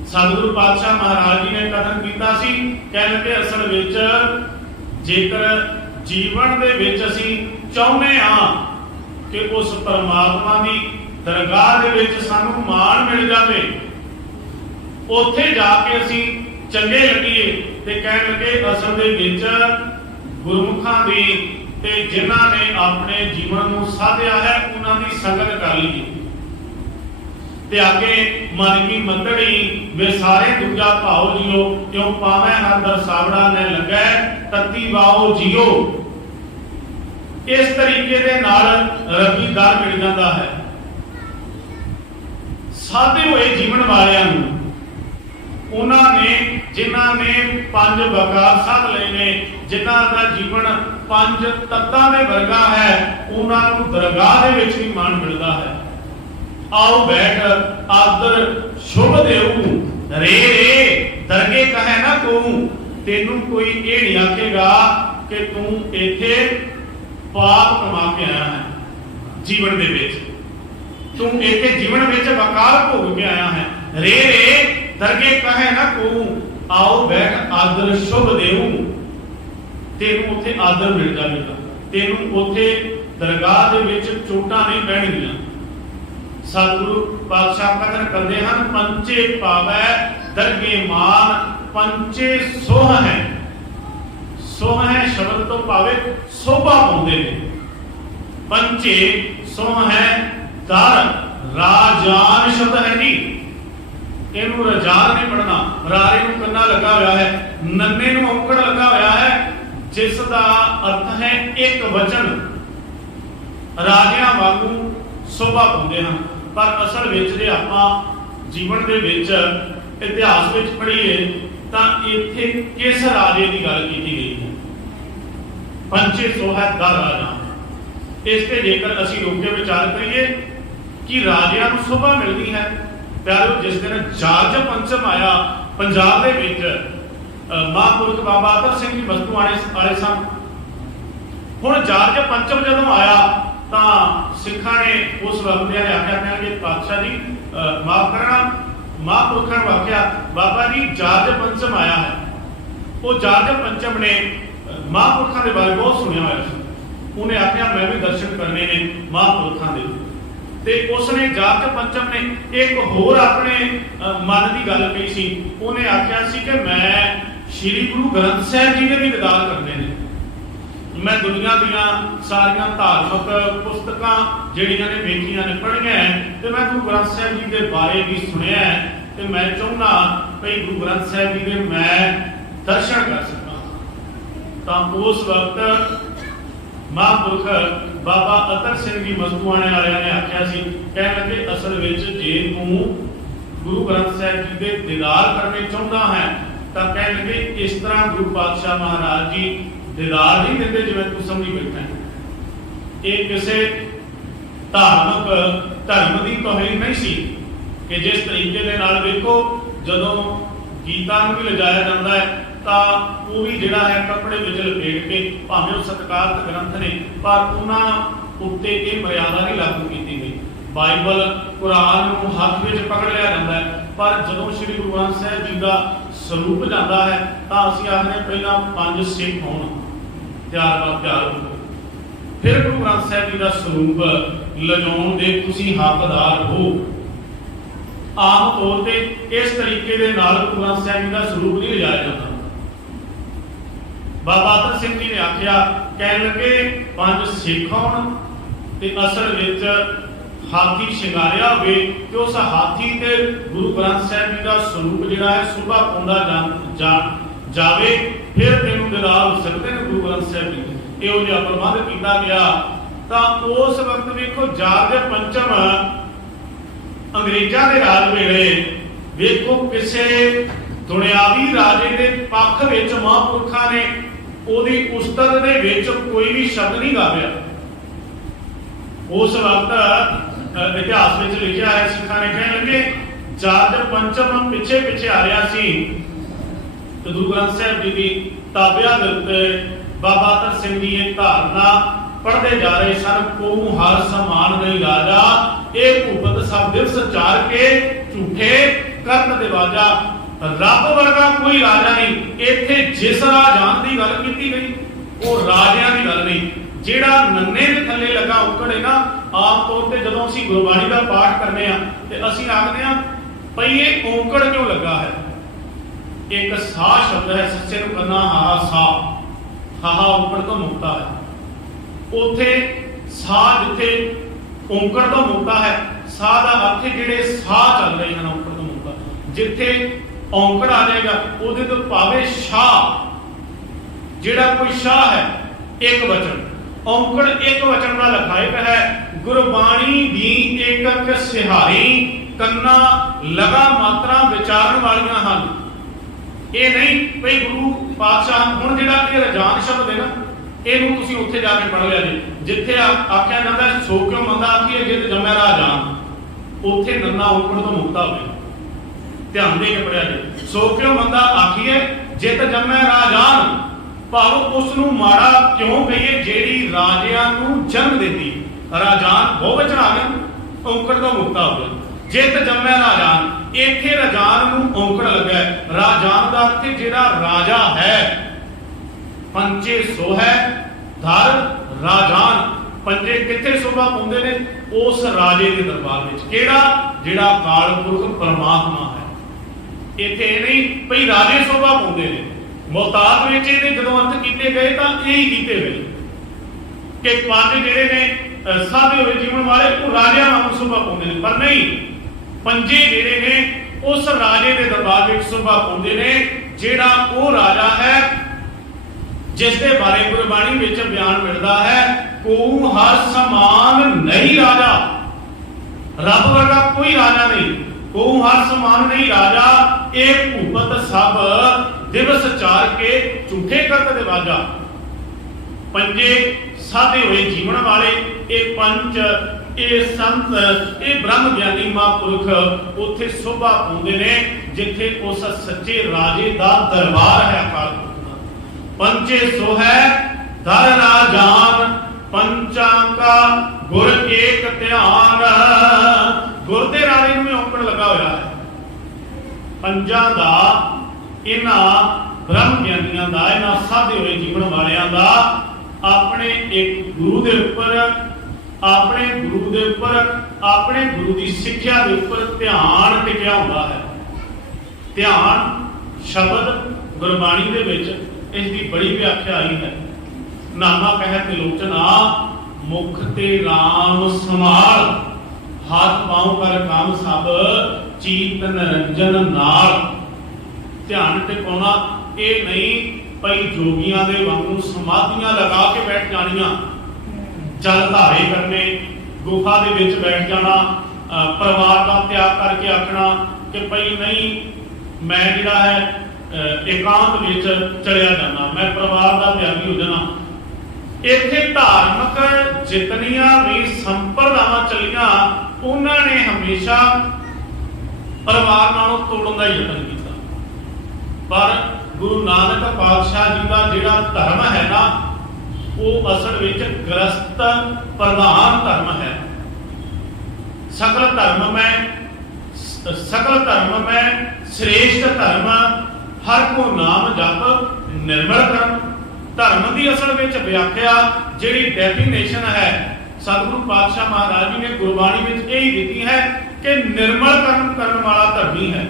सतगुरु पातशाह महाराज जी ने कथन कीता सी, कहते असल विच जेकर जीवन दे विच असीं चाहुंदे हां कि उस परमात्मा दी दरगाह दे विच सानू मान मिल जावे, उत्थे जाके असीं चंगे लगीए ते कहण लगे असल दे विच गुरमुखां दी ते जिन्हां ने अपने जीवन नूं साधिया है उन्हां दी संगत कर लईए ते आके मन की मंदड़ी वे सारे दूजा भाओ जियो, क्यों पावै हर दरसावड़ा ने लगै तत्ती वाओ जियो। इस तरीके दे नाल रब्बी दर मिल जाता है। साधे हुए जीवन वालियां नूं उन्होंने जिन्हां ने पंज वकार साध लए ने, जिन्हां दा जीवन पंज तत्तां दे वर्गा है, उन्होंने दरगाह दे विच भी मान मिलता है। आओ बैठ आदर शुभ देऊ रे रे दरगे कहे ना को, तेनू कोई ये नहीं आखेगा कि तू इत्थे पाप कमा के आया है। जीवन दे विच तू इत्थे जीवन विच वकार भोग के आया है। रे रे दरगे कहे ना को, आओ बैठ आदर शुभ देऊ, तेनू उत्थे आदर मिल जाएगा, तेनू उत्थे दरगाह दे विच चोटां नहीं पैणगीआं। सतगुरु पातशाह कथन करते हैं, पंचे पावै दरगे मान पंचे सोह है। सोह है शब्द तो पावे शोभा पाउंदे ने, पंचे सोह है दर राजान शब्द है जी। ਇਹਨੂੰ ਰਜਾਲ नहीं पढ़ना, रारे ਨੂੰ ਕੰਨਾ ਲੱਗਾ ਹੋਇਆ है, नन्ने ਨੂੰ ਔਂਕੜ ਲੱਗਾ ਹੋਇਆ है, जिस ਦਾ अर्थ है एक वचन। राजियां वांगू शोभा पाਉਂਦੇ ਹਨ, पर असल ਵਿੱਚ ਜੇ ਆਪਾਂ ਜੀਵਨ ਦੇ ਵਿੱਚ इतिहास ਵਿੱਚ पढ़ीए ਤਾਂ ਇੱਥੇ किस राजे की गल की गई है? पंचे सोहै दा राजा। इस ते जेकर असीं लोक के विचार करिए कि राजियां नूं शोभा मिलती है, प्यारो जिस दिन जार्ज पंचम आया पंजाब दे विच, महापुरख बाबा अतर सिंह जी मस्तू आए सन। हुण जार्ज पंचम जदों आया तां सिखां ने उस वक्त ने आख्या कि पातशाह जी माफ करना, महापुरखां ने आख्या बाबा जी जार्ज पंचम आया है। वो जार्ज पंचम ने महापुरखां दे बारे बहुत सुनिया होया सी, उन्हें आख्या मैं भी दर्शन करने ने महापुरखां दे। ते उसने जार्ज पंचम ने एक होर अपने मन की गल कही सी, उन्हें आख्या सी कि मैं श्री गुरु ग्रंथ साहिब जी के भी दीदार करने ने। मैं दुनिया दियां सारियां धार्मिक पुस्तकां जिहड़ियां ने वेखियां ने पढ़ियां ते मैं गुरु ग्रंथ साहिब जी के बारे भी सुनिया है, ते मैं चाहुंदा भई गुरु ग्रंथ साहिब जी के मैं दर्शन कर सकां। तां उस वक्त महापुरख बाबा अतर सिंह जी मस्तूआणे वालियां ने आख्या सी, कहण लगे असल विच जे तूं गुरु ग्रंथ साहिब जी के दीदार करने चाहुंदा है तां कहण लगे इस तरह गुरु पातशाह महाराज जी दीदार नहीं देंदे जिवें तूं समझी बैठा है। ये किसी धार्मिक धर्म की तौहीन नहीं सी कि जिस तरीके दे नाल वेखो जदों गीता नूं भी लिजाया जाता है ਤਾਂ ਉਹ ਵੀ ਜਿਹੜਾ ਹੈ ਕੱਪੜੇ ਵਿੱਚ ਲਪੇਟ ਕੇ ਭਾਵੇਂ ਉਹ ਸਤਿਕਾਰਤ ਗ੍ਰੰਥ ਨੇ ਪਰ ਉਹਨਾਂ ਉੱਤੇ ਇਹ ਮਰਿਆਦਾ ਨਹੀਂ ਲਾਗੂ ਕੀਤੀ ਗਈ। ਬਾਈਬਲ ਕੁਰਾਨ ਨੂੰ ਹੱਥ ਵਿੱਚ ਪਕੜ ਲਿਆ ਜਾਂਦਾ ਹੈ, ਪਰ ਜਦੋਂ ਸ੍ਰੀ ਗੁਰੂ ਗ੍ਰੰਥ ਸਾਹਿਬ ਜੀ ਦਾ ਸਰੂਪ ਜਾਂਦਾ ਹੈ ਤਾਂ ਅਸੀਂ ਆਖਦੇ ਪਹਿਲਾਂ 5 ਸਿੱਖ ਹੋਣ ਤਿਆਰ ਹੋ, ਫਿਰ ਗੁਰੂ ਗ੍ਰੰਥ ਸਾਹਿਬ ਜੀ ਦਾ ਸਰੂਪ ਲਿਜਾਉਣ ਦੇ ਤੁਸੀਂ ਹੱਕਦਾਰ ਹੋ। ਆਮ ਤੌਰ ਤੇ ਇਸ ਤਰੀਕੇ ਦੇ ਨਾਲ ਗੁਰੂ ਗ੍ਰੰਥ ਸਾਹਿਬ ਜੀ ਦਾ ਸਰੂਪ ਨਹੀਂ ਲਿਜਾਇਆ ਜਾਂਦਾ। बाबा अतर सिंह जी ने आख्या, कहने लगे 5 सिख होण ते असल विच हाथी शिंगारिया होवे कि उस हाथी ते गुरु ग्रंथ साहिब जी का स्वरूप जिहड़ा है सुभा पाउंदा जावे, फिर तैनूं दीदार हो सकदे ने गुरु ग्रंथ साहिब जी। इहो जिहा प्रबंध कीता गया। तां उस वक्त वेखो जार्ज पंचम अंग्रेजां दे राज वेले वेखो किसे दुनियावी राजे दे पक्ष विच महापुरखां ने ਉਹਦੀ ਉਸਤਤ ਦੇ ਵਿੱਚ ਕੋਈ ਵੀ ਸ਼ਬਦ ਨਹੀਂ ਗਾਵਿਆ। ਉਸ ਵਕਤ ਇਤਿਹਾਸ ਵਿੱਚ ਲਿਖਿਆ ਹੈ, ਸਿੱਖਾਂ ਨੇ ਕਹਿਣ ਲੱਗੇ ਜਾਰਜ ਪੰਚਮ ਪਿੱਛੇ ਆ ਰਿਹਾ ਸੀ ਤੇ ਗੁਰੂ ਗ੍ਰੰਥ ਸਾਹਿਬ ਜੀ ਦੀ ਤਾਬਿਆ ਦੇ ਉੱਤੇ ਬਾਬਾ ਅਤਰ ਸਿੰਘ ਜੀ ਇਹ ਧਾਰਨਾ ਪੜ੍ਹਦੇ ਜਾ ਰਹੇ ਸਨ, ਕੋ ਹਰ ਸਮਾਨ ਨਹੀਂ ਰਾਜਾ, ਇਹ ਭੂਪਤ ਸਭ ਦਿਵਸ ਚਾਰ ਕੇ ਝੂਠੇ ਕਰਨ ਦੇ ਵਾਜਾ। रब वर्गा कोई राजा नहीं। इत्थे जिस राजान की गल की गई वो राजियां की गल नहीं। जिहड़ा नन्ने दे थल्ले लगा औंकड़ है ना, आम तौर पर जदों असीं गुरबाणी का पाठ करने ते असीं आखदे हां भई ये औंकड़ क्यों लगा है। एक सा शब्द है, सच्चे नूं करना हा सा, हा औंकड़ तो मुक्ता है। उत्थे सा जिथे औंकड़ तो मुक्ता है, सा दा अर्थ जिहड़े सा चल रहे हैं औंकड़ तो मुक्ता, जिथे औंकड़ आ जाएगा ਉਹਦੇ ਤੋਂ ਭਾਵੇਂ ਸ਼ਾਹ ਜਿਹੜਾ ਕੋਈ ਸ਼ਾਹ ਹੈ ਇੱਕ ਵਚਨ, ਔਂਕੜ ਇੱਕ ਵਚਨ ਦਾ ਲਖਾਇਕ ਹੈ। ਗੁਰਬਾਣੀ ਦੀ ਏਕਕ ਸਿਹਾਰੀ ਕੰਨਾ ਲਗਾ ਮਾਤਰਾ ਵਿਚਾਰਨ ਵਾਲੀਆਂ ਹਨ। ਇਹ ਨਹੀਂ ਭਈ ਗੁਰੂ ਪਾਤਸ਼ਾਹ ਹੁਣ ਜਿਹੜਾ ਇਹ ਰਜਾਨ ਸ਼ਬਦ ਹੈ ਨਾ, ਇਹਨੂੰ ਤੁਸੀਂ ਉੱਥੇ ਜਾ ਕੇ ਪੜ੍ਹ ਲਿਆ ਜੀ ਜਿੱਥੇ ਆਖਿਆ ਜਾਂਦਾ ਸੋ ਕਿਉਂ ਮੰਦਾ ਆਖੀਏ ਜਿਤ ਜੰਮਿਆ ਰਾਜਾਨ, ਉੱਥੇ ਨੰਨਾ ਔਂਕੜ ਤੋਂ ਮੁਕਤਾ ਹੋਵੇ। ध्यान दे के पढ़िया जी, सो क्यों मंदा आखिए जित जम्मै राजान, भाव उसनूं माड़ा क्यों कहिए जेड़ी राजियां नूं जन्म देती। राजान बहुवचन आ गया, औंकड़ तो मुक्ता हो गया। जित जम्मै राजान, इत्थे राजान नूं औंकड़ लगा है। राजान दा अर्थ जेड़ा राजा है। पंचे सोहै धर राजान, पंजे किथे शोभा पाउंदे ने उस राजे के दरबार विच, किहड़ा जेड़ा अकाल पुरख परमात्मा है। इत्थे नहीं भई राजे शोभा पाउंदे ने, मुहताज विच इहदे जदों अर्थ कीते गए तां यही कीते गए कि 5 जिहड़े ने सादे होए जीवन वाले वो राजियां वांग शोभा पाउंदे ने, पर नहीं पंजे जिहड़े ने उस राजे के दरबार में सुबह पाते ने जिहड़ा वो राजा है जिसके बारे गुरबाणी में बयान मिलता है, को हर समान नहीं राजा, रब वर्गा कोई राजा नहीं, को हर समान नहीं राजा, एक भूपत सब दिवस चार के झूठे करत दे वाजा, पंजे साधे हुए जीवन वाले ये पंच ये संत ये ब्रह्म ज्ञानी महापुरख उत्थे शोभा पाउंदे ने जिथे उस सच्चे राजे का दरबार है। अकाल पुरख पंचे सो है दर राजान, पंचां का गुर एक ध्यान, गुर दे राजे नूं औंकड़ लगा होया है, पंजां दा इन्हां ब्रह्म ज्ञानियां दा इन्हां साधे हुए जीवन वालियां दा अपने एक गुरु दे उपर अपने गुरु की सिक्ख्या के उपर ध्यान टिकिया हुंदा है। ध्यान शब्द गुरबाणी दे विच इसकी बड़ी व्याख्या आई है। नामा कहत लोचना मुख ते राम समाल, हाथ पांव कर काम सब चीत निरंजन नाल। ध्यान टिकाउणा ये नहीं भाई जोगियां दे वांगू समाधियां लगा के बैठ जानियां, जल धारे करने, गुफा दे विच बैठ जाना, परिवार का त्याग करके आखना कि भाई नहीं मैं जिहड़ा है एकांत विच चलिया जाना, मैं परिवार का त्यागी हो जाना। इत्थे धार्मिक जितनियां भी संप्रदावां चलियां उन्होंने हमेशा परिवार नालों तोड़न का यतन किया, पर गुरु नानक पातशाह जी का जिहड़ा धर्म है ना वो असल विच ग्रस्त प्रधान धर्म है। सकल धर्म में श्रेष्ठ धर्म हर को नाम जप निर्मल कर्म। धर्म की असल विच व्याख्या जिहड़ी डेफिनेशन है सतगुरु पातशाह महाराज जी ने गुरबाणी में यही दी है कि निर्मल कर्म करने वाला धर्मी है।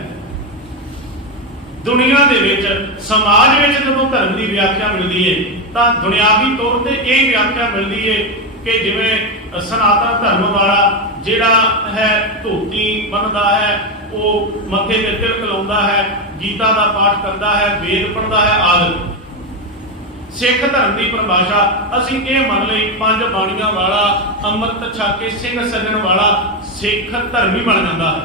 दुनिया दे विच समाज में जब धर्म की व्याख्या मिलती है तो दुनियावी तौर पर यह व्याख्या मिलती है कि जिवें सनातन धर्म वाला जिहड़ा है धोती बनता है, वो मथे ते तिलक लाउंदा है, गीता का पाठ करता है, वेद पढ़ता है आदि। सिख धर्म की परिभाषा असीं ये मन लई पंज बाणियां वाला अमृत छाके सिंह सजन वाला सिख धर्मी बन जाता है।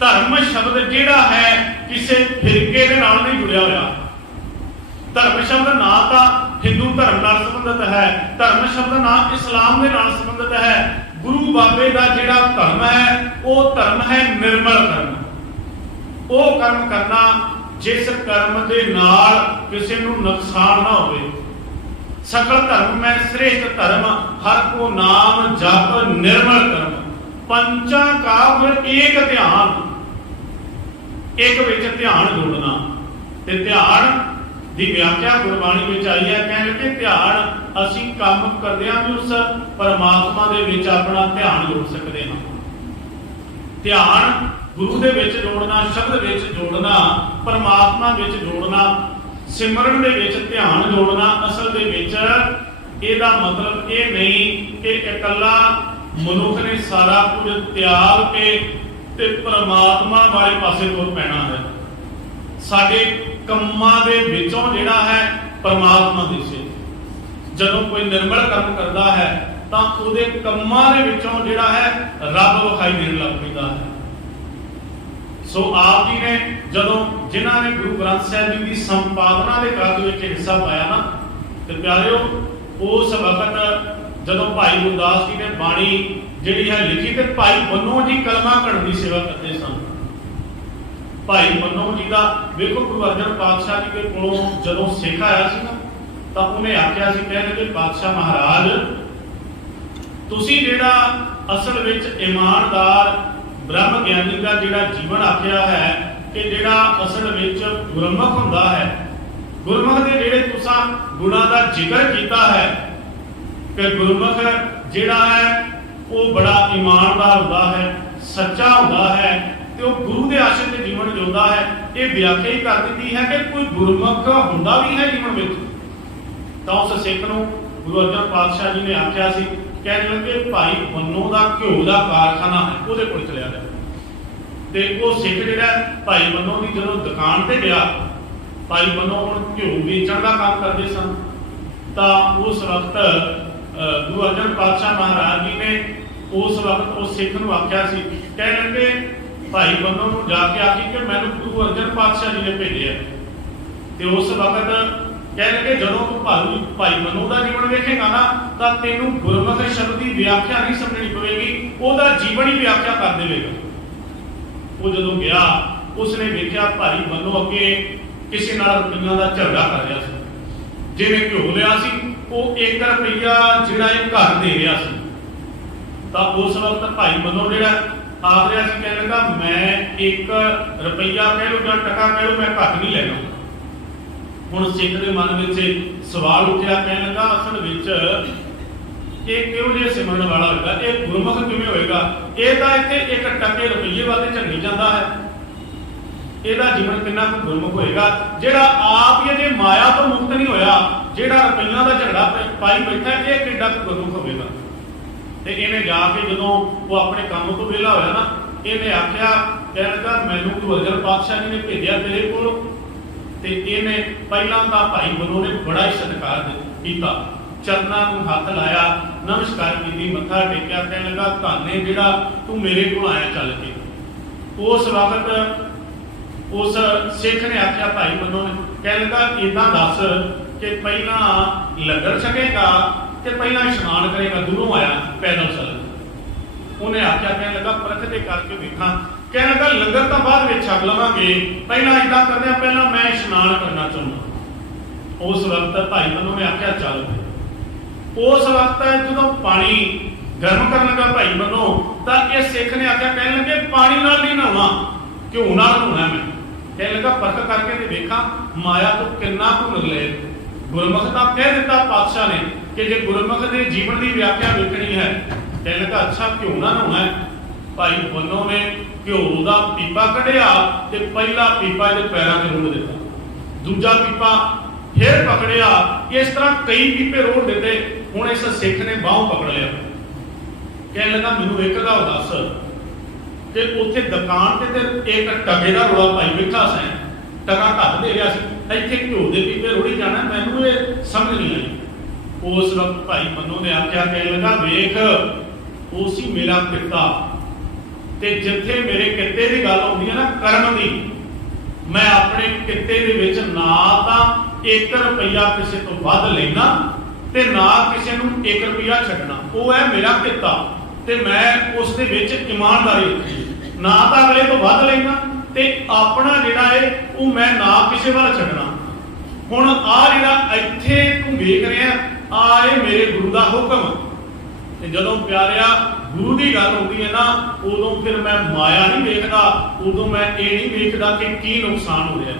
धर्म शब्द जिहड़ा है किसी फिरके दे नाल नहीं जुड़िया होया। धर्म शब्द ना तो हिंदू धर्म नाल संबंधित है, धर्म शब्द ना इस्लाम के नाल संबंधित है। गुरु बाबे का जिहड़ा धर्म है वो धर्म है निर्मल कर्म। वो कर्म करना जिस कर्म के नाल किसी नूं नुकसान ना होवे। सकल धर्म में श्रेष्ठ धर्म हर को नाम जप निर्मल कर्म। पंचा का गुर एक ध्यान, एक विच ध्यान जोड़ना। ते ध्यान की व्याख्या गुरबाणी में आई है, कहने कि ध्यान असी काम करदे हां उस परमात्मा दे विच अपना ध्यान जोड़ सकते हैं। ध्यान गुरु दे विच जोड़ना, शब्द विच जोड़ना, परमात्मा विच जोड़ना, सिमरन दे विच ध्यान जोड़ना। असल दे विच इहदा मतलब ये नहीं कि इकल्ला मनुख ने सारा कुछ त्याग के ते परमात्मा वाले पासे तुर पैना है। साडे ਕੰਮਾਂ ਦੇ ਵਿੱਚੋਂ ਜਿਹੜਾ ਹੈ परमात्मा दिसे। ਜਦੋਂ कोई निर्मल कर्म करता है ਤਾਂ ਉਹਦੇ ਕੰਮਾਂ ਦੇ ਵਿੱਚੋਂ ਜਿਹੜਾ ਹੈ ਰੱਬ ਵਿਖਾਈ ਦੇਣ ਲੱਗ ਪੈਂਦਾ ਹੈ। ਸੋ ਆਪ ਜੀ ਨੇ ਜਦੋਂ ਜਿਨ੍ਹਾਂ ਨੇ ਗੁਰੂ ਗ੍ਰੰਥ ਸਾਹਿਬ ਜੀ ਦੀ ਸੰਪਾਦਨਾ ਦੇ ਕਾਰਜ ਵਿੱਚ ਹਿੱਸਾ ਪਾਇਆ ਨਾ, ਤੇ ਪਿਆਰਿਓ ਉਸ ਵਕਤ ਜਦੋਂ ਭਾਈ ਗੁਰਦਾਸ ਜੀ ਨੇ ਬਾਣੀ ਜਿਹੜੀ ਹੈ ਲਿਖੀ ਤੇ ਭਾਈ ਬੰਨੋ ਜੀ ਕਲਮਾਂ ਘੜਨ ਦੀ ਸੇਵਾ ਕਰਦੇ ਸਨ। भाई मनो जी का देखो गुरु अर्जन पातशाह जी के कोलों जदों सिख आया सी ना तो उन्हें आख्या सी, कहने कि पातशाह महाराज तुसी जिहड़ा असल विच ईमानदार ब्रह्म ज्ञानी का जिहड़ा जीवन आख्या है कि जिहड़ा असल विच गुरमुख हुंदा है, गुरमुख दे जिहड़े तुसां गुणां दा जिक्र कीता है कि गुरमुख जिहड़ा है वो बड़ा ईमानदार हुंदा है, सच्चा हुंदा है, तो गुरु के आश्रित जीवन जिंदा है। ये व्याख्या ही कर दी है कि कोई गुरमुख हुंदा भी है जीवन में। तो उस सिख नूं गुरु अर्जन पातशाह जी ने आख्या सी, कहने लगे भाई बन्नों का घ्यो का कारखाना है, वो चलिया जाए। ਤੇ ਉਹ ਸਿੱਖ ਜਿਹੜਾ ਭਾਈ ਬੰਨੋ ਦੀ ਜਦੋਂ ਦੁਕਾਨ ਤੇ ਗਿਆ, ਭਾਈ ਬੰਨੋ ਹੁਣ ਘਿਓ ਵੇਚਣ ਦਾ ਕੰਮ ਕਰਦੇ ਸਨ, ਤਾਂ ਉਸ ਵਕਤ ਗੁਰੂ ਅਰਜਨ ਪਾਤਸ਼ਾਹ ਮਹਾਰਾਜ ਜੀ ਨੇ ਉਸ ਵਕਤ ਉਸ ਸਿੱਖ ਨੂੰ ਆਖਿਆ ਸੀ, ਕਹਿਣ ਲੱਗੇ ਭਾਈ ਬੰਨੋ ਨੂੰ ਜਾ ਕੇ ਆਖੀ ਕਿ ਮੈਨੂੰ ਗੁਰੂ ਅਰਜਨ ਪਾਤਸ਼ਾਹ ਜੀ ਨੇ ਭੇਜਿਆ। ਤੇ ਉਸ ਵਕਤ ਕਹਿਣ ਲੱਗੇ ਜਦੋਂ ਤੂੰ ਭਾਈ ਬੰਨੋ ਦਾ ਜੀਵਨ ਵੇਖੇਗਾ ਨਾ ਤਾਂ ਤੈਨੂੰ ਗੁਰਮੁਖ ਸ਼ਬਦ ਦੀ ਵਿਆਖਿਆ ਨਹੀਂ ਸਮਝਣੀ ਪਵੇਗੀ, ਉਹਦਾ ਜੀਵਨ ਹੀ ਵਿਆਖਿਆ ਕਰ ਦੇਵੇਗਾ। ਉਹ ਜਦੋਂ ਗਿਆ ਉਸਨੇ ਵੇਖਿਆ ਭਾਈ ਬੰਨੋ ਅੱਗੇ ਕਿਸੇ ਨਾਲ ਰੁਪਈਆਂ ਦਾ ਝਗੜਾ ਕਰ ਰਿਹਾ ਸੀ। ਜਿਹਨੇ ਘਿਓ ਲਿਆ ਸੀ ਉਹ 1 ਰੁਪਈਆ ਜਿਹੜਾ ਇਹ ਘਰ ਦੇ ਰਿਹਾ ਸੀ। ਤਾਂ ਉਸ ਵਕਤ ਭਾਈ ਬੰਨੋ ਜਿਹੜਾ ਆਖ ਰਿਹਾ ਸੀ, ਕਹਿਣ ਲੱਗਾ ਮੈਂ 1 ਰੁਪਈਆ ਕਹਿ ਲਓ ਜਾਂ ਟਕਾ ਕਹਿ ਲਓ, ਮੈਂ ਘੱਟ ਨਹੀਂ ਲੈਣਾ। ਹੁਣ ਸਿੱਖ ਦੇ ਮਨ ਵਿੱਚ ਸਵਾਲ ਉੱਠਿਆ, ਕਹਿਣ ਲੱਗਾ ਅਸਲ ਵਿੱਚ ਇਹ ਕਿਉਂ ਜਿਹਾ ਸਿਮਰਨ ਵਾਲਾ ਹੋਏਗਾ, ਇਹ ਗੁਰਮੁਖ ਕਿਵੇਂ ਹੋਏਗਾ? ਇਹ ਤਾਂ ਇੱਥੇ 1 ਟਕੇ ਰੁਪਈਏ ਵਾਸਤੇ ਝੰਡੀ ਜਾਂਦਾ ਹੈ, ਇਹਦਾ ਜੀਵਨ ਕਿੰਨਾ ਕੁ ਗੁਰਮੁਖ ਹੋਏਗਾ ਜਿਹੜਾ ਆਪ ਹੀ ਜੇ ਮਾਇਆ ਤੋਂ ਮੁਕਤ ਨਹੀਂ ਹੋਇਆ, ਜਿਹੜਾ ਰੁਪਈਆਂ ਦਾ ਝਗੜਾ ਪਾਈ ਬੈਠਾ, ਇਹ ਕਿੰਨਾ ਕੁ ਗੁਰਮੁਖ ਹੋਵੇਗਾ। ਤੇ ਇਹਨੇ ਜਾ ਕੇ ਜਦੋਂ ਉਹ ਆਪਣੇ ਕੰਮ ਤੋਂ ਵਿਹਲਾ ਹੋਇਆ ਨਾ, ਇਹਨੇ ਆਖਿਆ, ਕਹਿਣ ਲੱਗਾ ਮੈਨੂੰ ਗੁਰੂ ਅਰਜਨ ਪਾਤਸ਼ਾਹ ਜੀ ਨੇ ਭੇਜਿਆ ਤੇਰੇ ਕੋਲ। ਤੇ ਇਹਨੇ ਪਹਿਲਾਂ ਤਾਂ ਭਾਈ ਬੰਨੋ ਨੇ ਬੜਾ ਹੀ ਸਤਿਕਾਰ ਕੀਤਾ, ਚਰਨਾਂ ਨੂੰ ਹੱਥ ਲਾਇਆ, ਨਮਸਕਾਰ ਕੀਤੀ, ਮੱਥਾ ਟੇਕਿਆ, ਕਹਿਣ ਲੱਗਾ ਧੰਨੇ ਜਿਹੜਾ ਤੂੰ ਮੇਰੇ ਕੋਲ ਆਇਆ ਚੱਲ ਕੇ। ਉਸ ਵਕਤ ਉਸ ਸਿੱਖ ਨੇ ਆਖਿਆ ਭਾਈ ਬੰਨੋ ਨੇ, ਕਹਿਣ ਲੱਗਾ ਇਦਾਂ ਦੱਸ ਕਿ ਪਹਿਲਾਂ ਲੰਗਰ ਛਕੇਗਾ ਤੇ ਪਹਿਲਾਂ ਇਸ਼ਨਾਨ ਕਰੇਗਾ? ਦੂਰੋਂ ਆਇਆ ਪੈਦਲ ਚੱਲ। ਉਹਨੇ ਆਖਿਆ, ਕਹਿਣ ਲੱਗਾ ਪਰਖ ਤੇ ਕਰਕੇ ਵੇਖਾਂ। ਕਹਿਣ ਲੱਗਾ ਲੰਗਰ ਤਾਂ ਬਾਅਦ ਵਿੱਚ ਛਕ ਲਵਾਂਗੇ, ਪਹਿਲਾਂ ਇਦਾਂ ਕਰਦੇ ਆ, ਪਹਿਲਾਂ ਮੈਂ ਇਸ਼ਨਾਨ ਕਰਨਾ ਚਾਹੁੰਦਾ। ਉਸ ਵਕਤ ਭਾਈ ਬੰਨੋ ਨੇ ਆਖਿਆ ਚੱਲ। ਉਸ ਵਕਤ ਜਦੋਂ ਪਾਣੀ ਗਰਮ ਕਰਨ ਲੱਗਾ ਭਾਈ ਬੰਨੋ, ਤਾਂ ਇਹ ਸਿੱਖ ਨੇ ਆਖਿਆ, ਕਹਿਣ ਲੱਗੇ ਪਾਣੀ ਨਾਲ ਨਹੀਂ ਨਹਾਉਣਾ, ਘਿਓ ਨਾਲ ਨਹਾਉਣਾ ਮੈਂ। ਕਹਿਣ ਲੱਗਾ ਪਰਖ ਕਰਕੇ ਤੇ ਵੇਖਾਂ ਮਾਇਆ ਤੋਂ ਕਿੰਨਾ ਕੁ ਨਿਕਲੇ। ਗੁਰਮੁਖ ਤਾਂ ਕਹਿ ਦਿੱਤਾ ਪਾਤਸ਼ਾਹ ਨੇ ਕਿ ਜੇ ਗੁਰਮੁਖ ਦੇ ਜੀਵਨ ਦੀ ਵਿਆਖਿਆ ਵੇਖਣੀ ਹੈ, ਕਹਿਣ ਲੱਗਾ ਅੱਛਾ ਘਿਓ ਨਾਲ ਨਹਾਉਣਾ ਹੈ। ਭਾਈ ਬੰਨੋ ਨੇ ਘਿਓ ਦਾ ਪੀਪਾ ਕੱਢਿਆ ਤੇ ਪਹਿਲਾ ਪੀਪਾ ਇਹਦੇ ਪੈਰਾਂ ਤੇ ਰੋੜ ਦਿੱਤਾ, ਦੂਜਾ ਪੀਪਾ ਫੇਰ ਪਕੜਿਆ, ਇਸ ਤਰ੍ਹਾਂ ਕਈ ਪੀਪੇ ਰੋੜ ਦਿੱਤੇ। ਹੁਣ ਇਸ ਸਿੱਖ ਨੇ ਬਾਹੋਂ ਪਕੜ ਲਿਆ। ਕਹਿਣ ਲੱਗਾ ਮੈਨੂੰ ਇੱਕ ਗੱਲ ਦੱਸ ਕਿ ਉੱਥੇ ਦੁਕਾਨ ਤੇ ਇੱਕ ਟਕੇ ਦਾ ਰੋਲਾ ਭਾਈ ਬੈਠਾ ਸੀ, ਟਕਾ ਘੱਟ ਦੇ ਰਿਹਾ ਸੀ, ਇੱਥੇ ਘਿਓ ਦੇ ਪੀਪੇ ਰੋੜੀ ਜਾਣਾ, ਮੈਨੂੰ ਇਹ ਸਮਝ ਨਹੀਂ ਆਈ। ਉਸ ਵਕਤ ਭਾਈ ਬੰਨੋ ਨੇ ਆਖਿਆ, ਕਹਿਣ ਲੱਗਾ ਵੇਖ ਉਸੀ ਮੇਰਾ ਕਿੱਤਾ, ਤੇ ਜਿੱਥੇ ਮੇਰੇ ਕਿੱਤੇ ਦੀ ਗੱਲ ਆਉਂਦੀ ਹੈ ਨਾ ਕਰਮ ਦੀ, ਮੈਂ ਆਪਣੇ ਕਿੱਤੇ ਦੇ ਵਿੱਚ ਨਾ ਤਾਂ 1 ਰੁਪਈਆ ਕਿਸੇ ਤੋਂ ਵੱਧ ਲੈਣਾ ਤੇ ਨਾ ਕਿਸੇ ਨੂੰ 1 ਰੁਪਈਆ ਛੱਡਣਾ। ਉਹ ਹੈ ਮੇਰਾ ਕਿੱਤਾ ਤੇ ਮੈਂ ਉਸ ਦੇ ਵਿੱਚ ਇਮਾਨਦਾਰੀ ਰੱਖੀ, ਨਾ ਤਾਂ ਅਗਲੇ ਤੋਂ ਵੱਧ ਲੈਣਾ ਤੇ ਆਪਣਾ ਜਿਹੜਾ ਹੈ ਉਹ ਮੈਂ ਨਾ ਕਿਸੇ ਵੱਲ ਛੱਡਣਾ। ਹੁਣ ਆ ਜਿਹੜਾ ਇੱਥੇ ਤੂੰ ਵੇਖ ਰਿਹਾ, ਆ ਇਹ ਮੇਰੇ ਗੁਰੂ ਦਾ ਹੁਕਮ। ਤੇ ਜਦੋਂ ਪਿਆਰਿਆ ਗੁਰੂ ਦੀ ਗੱਲ ਹੁੰਦੀ ਹੈ ਨਾ, ਉਦੋਂ ਫਿਰ ਮੈਂ ਮਾਇਆ ਨਹੀਂ ਵੇਖਦਾ, ਉਦੋਂ ਮੈਂ ਇਹ ਨਹੀਂ ਵੇਖਦਾ ਕਿ ਕੀ ਨੁਕਸਾਨ ਹੋ ਰਿਹਾ।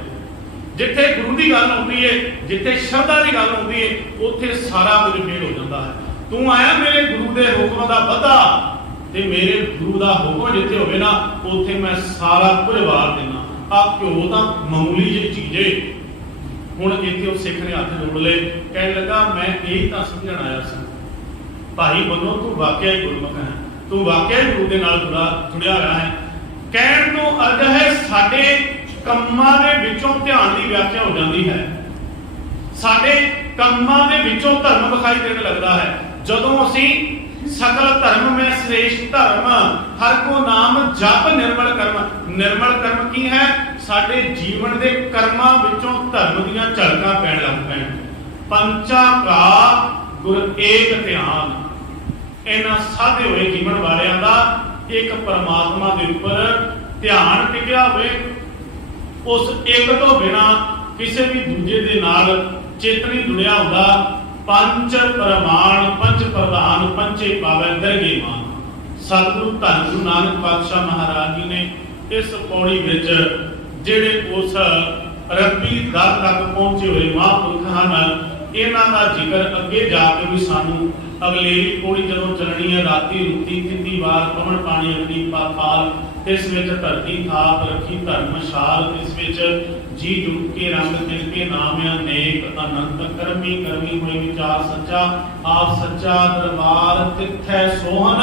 ਜਿੱਥੇ ਗੁਰੂ ਦੀ ਗੱਲ ਹੁੰਦੀ ਹੈ, ਜਿੱਥੇ ਸ਼ਰਧਾ ਦੀ ਗੱਲ ਹੁੰਦੀ ਹੈ, ਉੱਥੇ ਸਾਰਾ ਕੁਝ ਫੇਲ ਹੋ ਜਾਂਦਾ ਹੈ। ਤੂੰ ਆਇਆ ਮੇਰੇ ਗੁਰੂ ਦੇ ਹੁਕਮ ਦਾ ਵਾਧਾ, ਤੇ ਮੇਰੇ ਗੁਰੂ ਦਾ ਹੁਕਮ ਜਿੱਥੇ ਹੋਵੇ ਨਾ, ਉੱਥੇ ਮੈਂ ਸਾਰਾ ਕੁਝ ਵਾਰ ਦੇਣਾ। ਆ ਘਿਓ ਤਾਂ ਮਾਮੂਲੀ ਜਿਹੀ ਚੀਜ਼ ਏ। ਹੁਣ ਇੱਥੇ ਉਹ ਸਿੱਖ ਨੇ ਹੱਥ ਜੋੜ ਲਏ, ਕਹਿਣ ਲੱਗਾ ਮੈਂ ਇਹ ਤਾਂ ਸਮਝਣ ਆਇਆ ਸੀ ਭਾਈ ਬੰਨੋ ਤੂੰ ਵਾਕਿਆ ਹੀ ਗੁਰਮੁਖ ਹੈ, ਤੂੰ ਵਾਕਿਆ ਹੀ ਗੁਰੂ ਦੇ ਨਾਲ ਜੁੜਿਆ ਰਿਹਾ ਹੈ। ਕਹਿਣ ਤੋਂ ਅਰਥ ਹੈ ਸਾਡੇ ਕੰਮਾਂ ਦੇ ਵਿੱਚੋਂ ਧਿਆਨ ਦੀ ਵਿਆਖਿਆ ਹੋ ਜਾਂਦੀ ਹੈ, ਸਾਡੇ ਕੰਮਾਂ ਦੇ ਵਿੱਚੋਂ ਧਰਮ ਵਿਖਾਈ ਦੇਣ ਲੱਗਦਾ ਹੈ। ਜਦੋਂ ਅਸੀਂ ਸਕਲ ਧਰਮ ਮੈਂ ਸ੍ਰੇਸ਼ਟ ਧਰਮ ਹਰ ਕੋ ਨਾਮ ਜਪ ਨਿਰਮਲ ਕਰਮ, ਨਿਰਮਲ ਕਰਮ ਕੀ ਹੈ? ਸਾਡੇ ਜੀਵਨ ਦੇ ਕਰਮਾਂ ਵਿੱਚੋਂ ਧਰਮ ਦੀਆਂ ਝਲਕਾਂ ਪੈਣ ਲੱਗ ਪੈਣ। ਪੰਚਾ ਕਾ ਗੁਰ ਏਕ ਧਿਆਨ, ਇਹਨਾਂ ਸਾਧੇ ਹੋਏ ਜੀਵਨ ਵਾਲਿਆਂ ਦਾ ਇੱਕ ਪਰਮਾਤਮਾ ਦੇ ਉੱਪਰ ਧਿਆਨ ਟਿਕਿਆ ਹੋਵੇ, ਉਸ ਇੱਕ ਤੋਂ ਬਿਨਾ ਕਿਸੇ ਵੀ ਦੂਜੇ ਦੇ ਨਾਲ ਚਿੱਤ ਨਹੀਂ ਜੁੜਿਆ ਹੁੰਦਾ। ਪੰਜ ਪ੍ਰਮਾਣ ਪੰਜ ਪ੍ਰਧਾਨ ਪੰਚੇ ਪਾਵੈ ਦਰਗੇ ਮਾਨ। ਸਤਿਗੁਰੂ ਧੰਨ ਗੁਰੂ ਨਾਨਕ ਪਾਤਸ਼ਾਹ ਮਹਾਰਾਜ ਜੀ ਨੇ ਇਸ ਪੌੜੀ ਵਿੱਚ ਜਿਹੜੇ ਉਸ ਰੱਬੀ ਦਰ ਤੱਕ ਪਹੁੰਚੇ ਹੋਏ ਮਹਾਂਪੁਰਖ ਹਨ, ਇਹਨਾਂ ਦਾ ਜ਼ਿਕਰ ਅੱਗੇ ਜਾ ਕੇ ਵੀ ਸਾਨੂੰ ਅਗਲੇਰੀ ਪੌੜੀ ਜਦੋਂ ਚੱਲਣੀ ਹੈ, ਰਾਤੀ ਰੁੱਤੀ ਤਿੰਦੀ ਵਾਰ ਪਵਨ ਪਾਣੀ ਅਗਨੀ ਪਾਤਾਲ, ਇਸ ਵਿੱਚ ਧਰਤੀ ਥਾਪ ਰੱਖੀ ਧਰਮਸ਼ਾਲ, ਇਸ ਵਿੱਚ ਜੀ ਜੁੜ ਕੇ ਰੰਗ ਦਿਲ ਕੇ ਨਾਮ ਅਨੇਕ ਅਨੰਤ ਕਰਮੀ ਕਰਮੀ ਹੋਏ ਵਿਚਾਰ ਸੱਚਾ, ਆਪ ਸੱਚਾ ਦਰਬਾਰ ਤਿੱਥੈ ਸੋਹਨ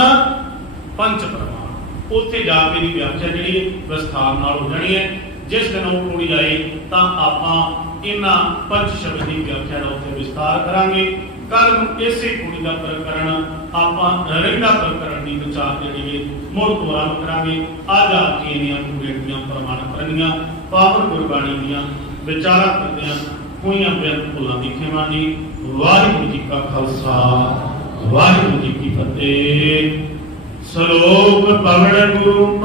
ਪੰਚ ਪ੍ਰਮਾਣ। ਉੱਥੇ ਜਾ ਕੇ ਦੀ ਵਿਆਖਿਆ ਜਿਹੜੀ ਵਿਸਥਾਰ ਨਾਲ ਹੋ ਜਾਣੀ ਹੈ। ਜਿਸ ਦਿਨ ਉਹ ਕੁੜੀ ਆਏ ਤਾਂ ਆਪਾਂ ਇਹਨਾਂ ਪੰਜ ਸ਼ਬਦ ਦੀ ਵਿਆਖਿਆ ਦਾ ਉੱਥੇ ਵਿਸਤਾਰ ਕਰਾਂਗੇ। ਕੱਲ ਨੂੰ ਇਸੇ ਕੁੜੀ ਦਾ ਪ੍ਰਕਰਣ ਆਪਾਂ ਰਹਿੰਦਾ ਪ੍ਰਕਰਣ ਦੀ ਵਿਚਾਰ ਜਿਹੜੀ ਮੁੜ ਤੋਂ ਆਰੰਭ ਕਰਾਂਗੇ। ਅੱਜ ਆ ਕੇ ਇਹਨੀਆਂ ਕੁੜੀਆਂ ਪ੍ਰਮਾਣ ਕਰਨੀਆਂ ਪਾਵਨ ਗੁਰਬਾਣੀ ਦੀਆਂ ਵਿਚਾਰਾਂ ਕਰਦਿਆਂ ਹੋਈਆਂ ਬੇਅੰਤ ਭੁੱਲਾਂ ਦੀ ਖਿਮਾ ਜੀ। ਵਾਹਿਗੁਰੂ ਜੀ ਕਾ ਖਾਲਸਾ ਵਾਹਿਗੁਰੂ ਜੀ ਕੀ ਫਤਿਹ। ਸ਼ਲੋਕ ਪਵਨ ਗੁਰੂ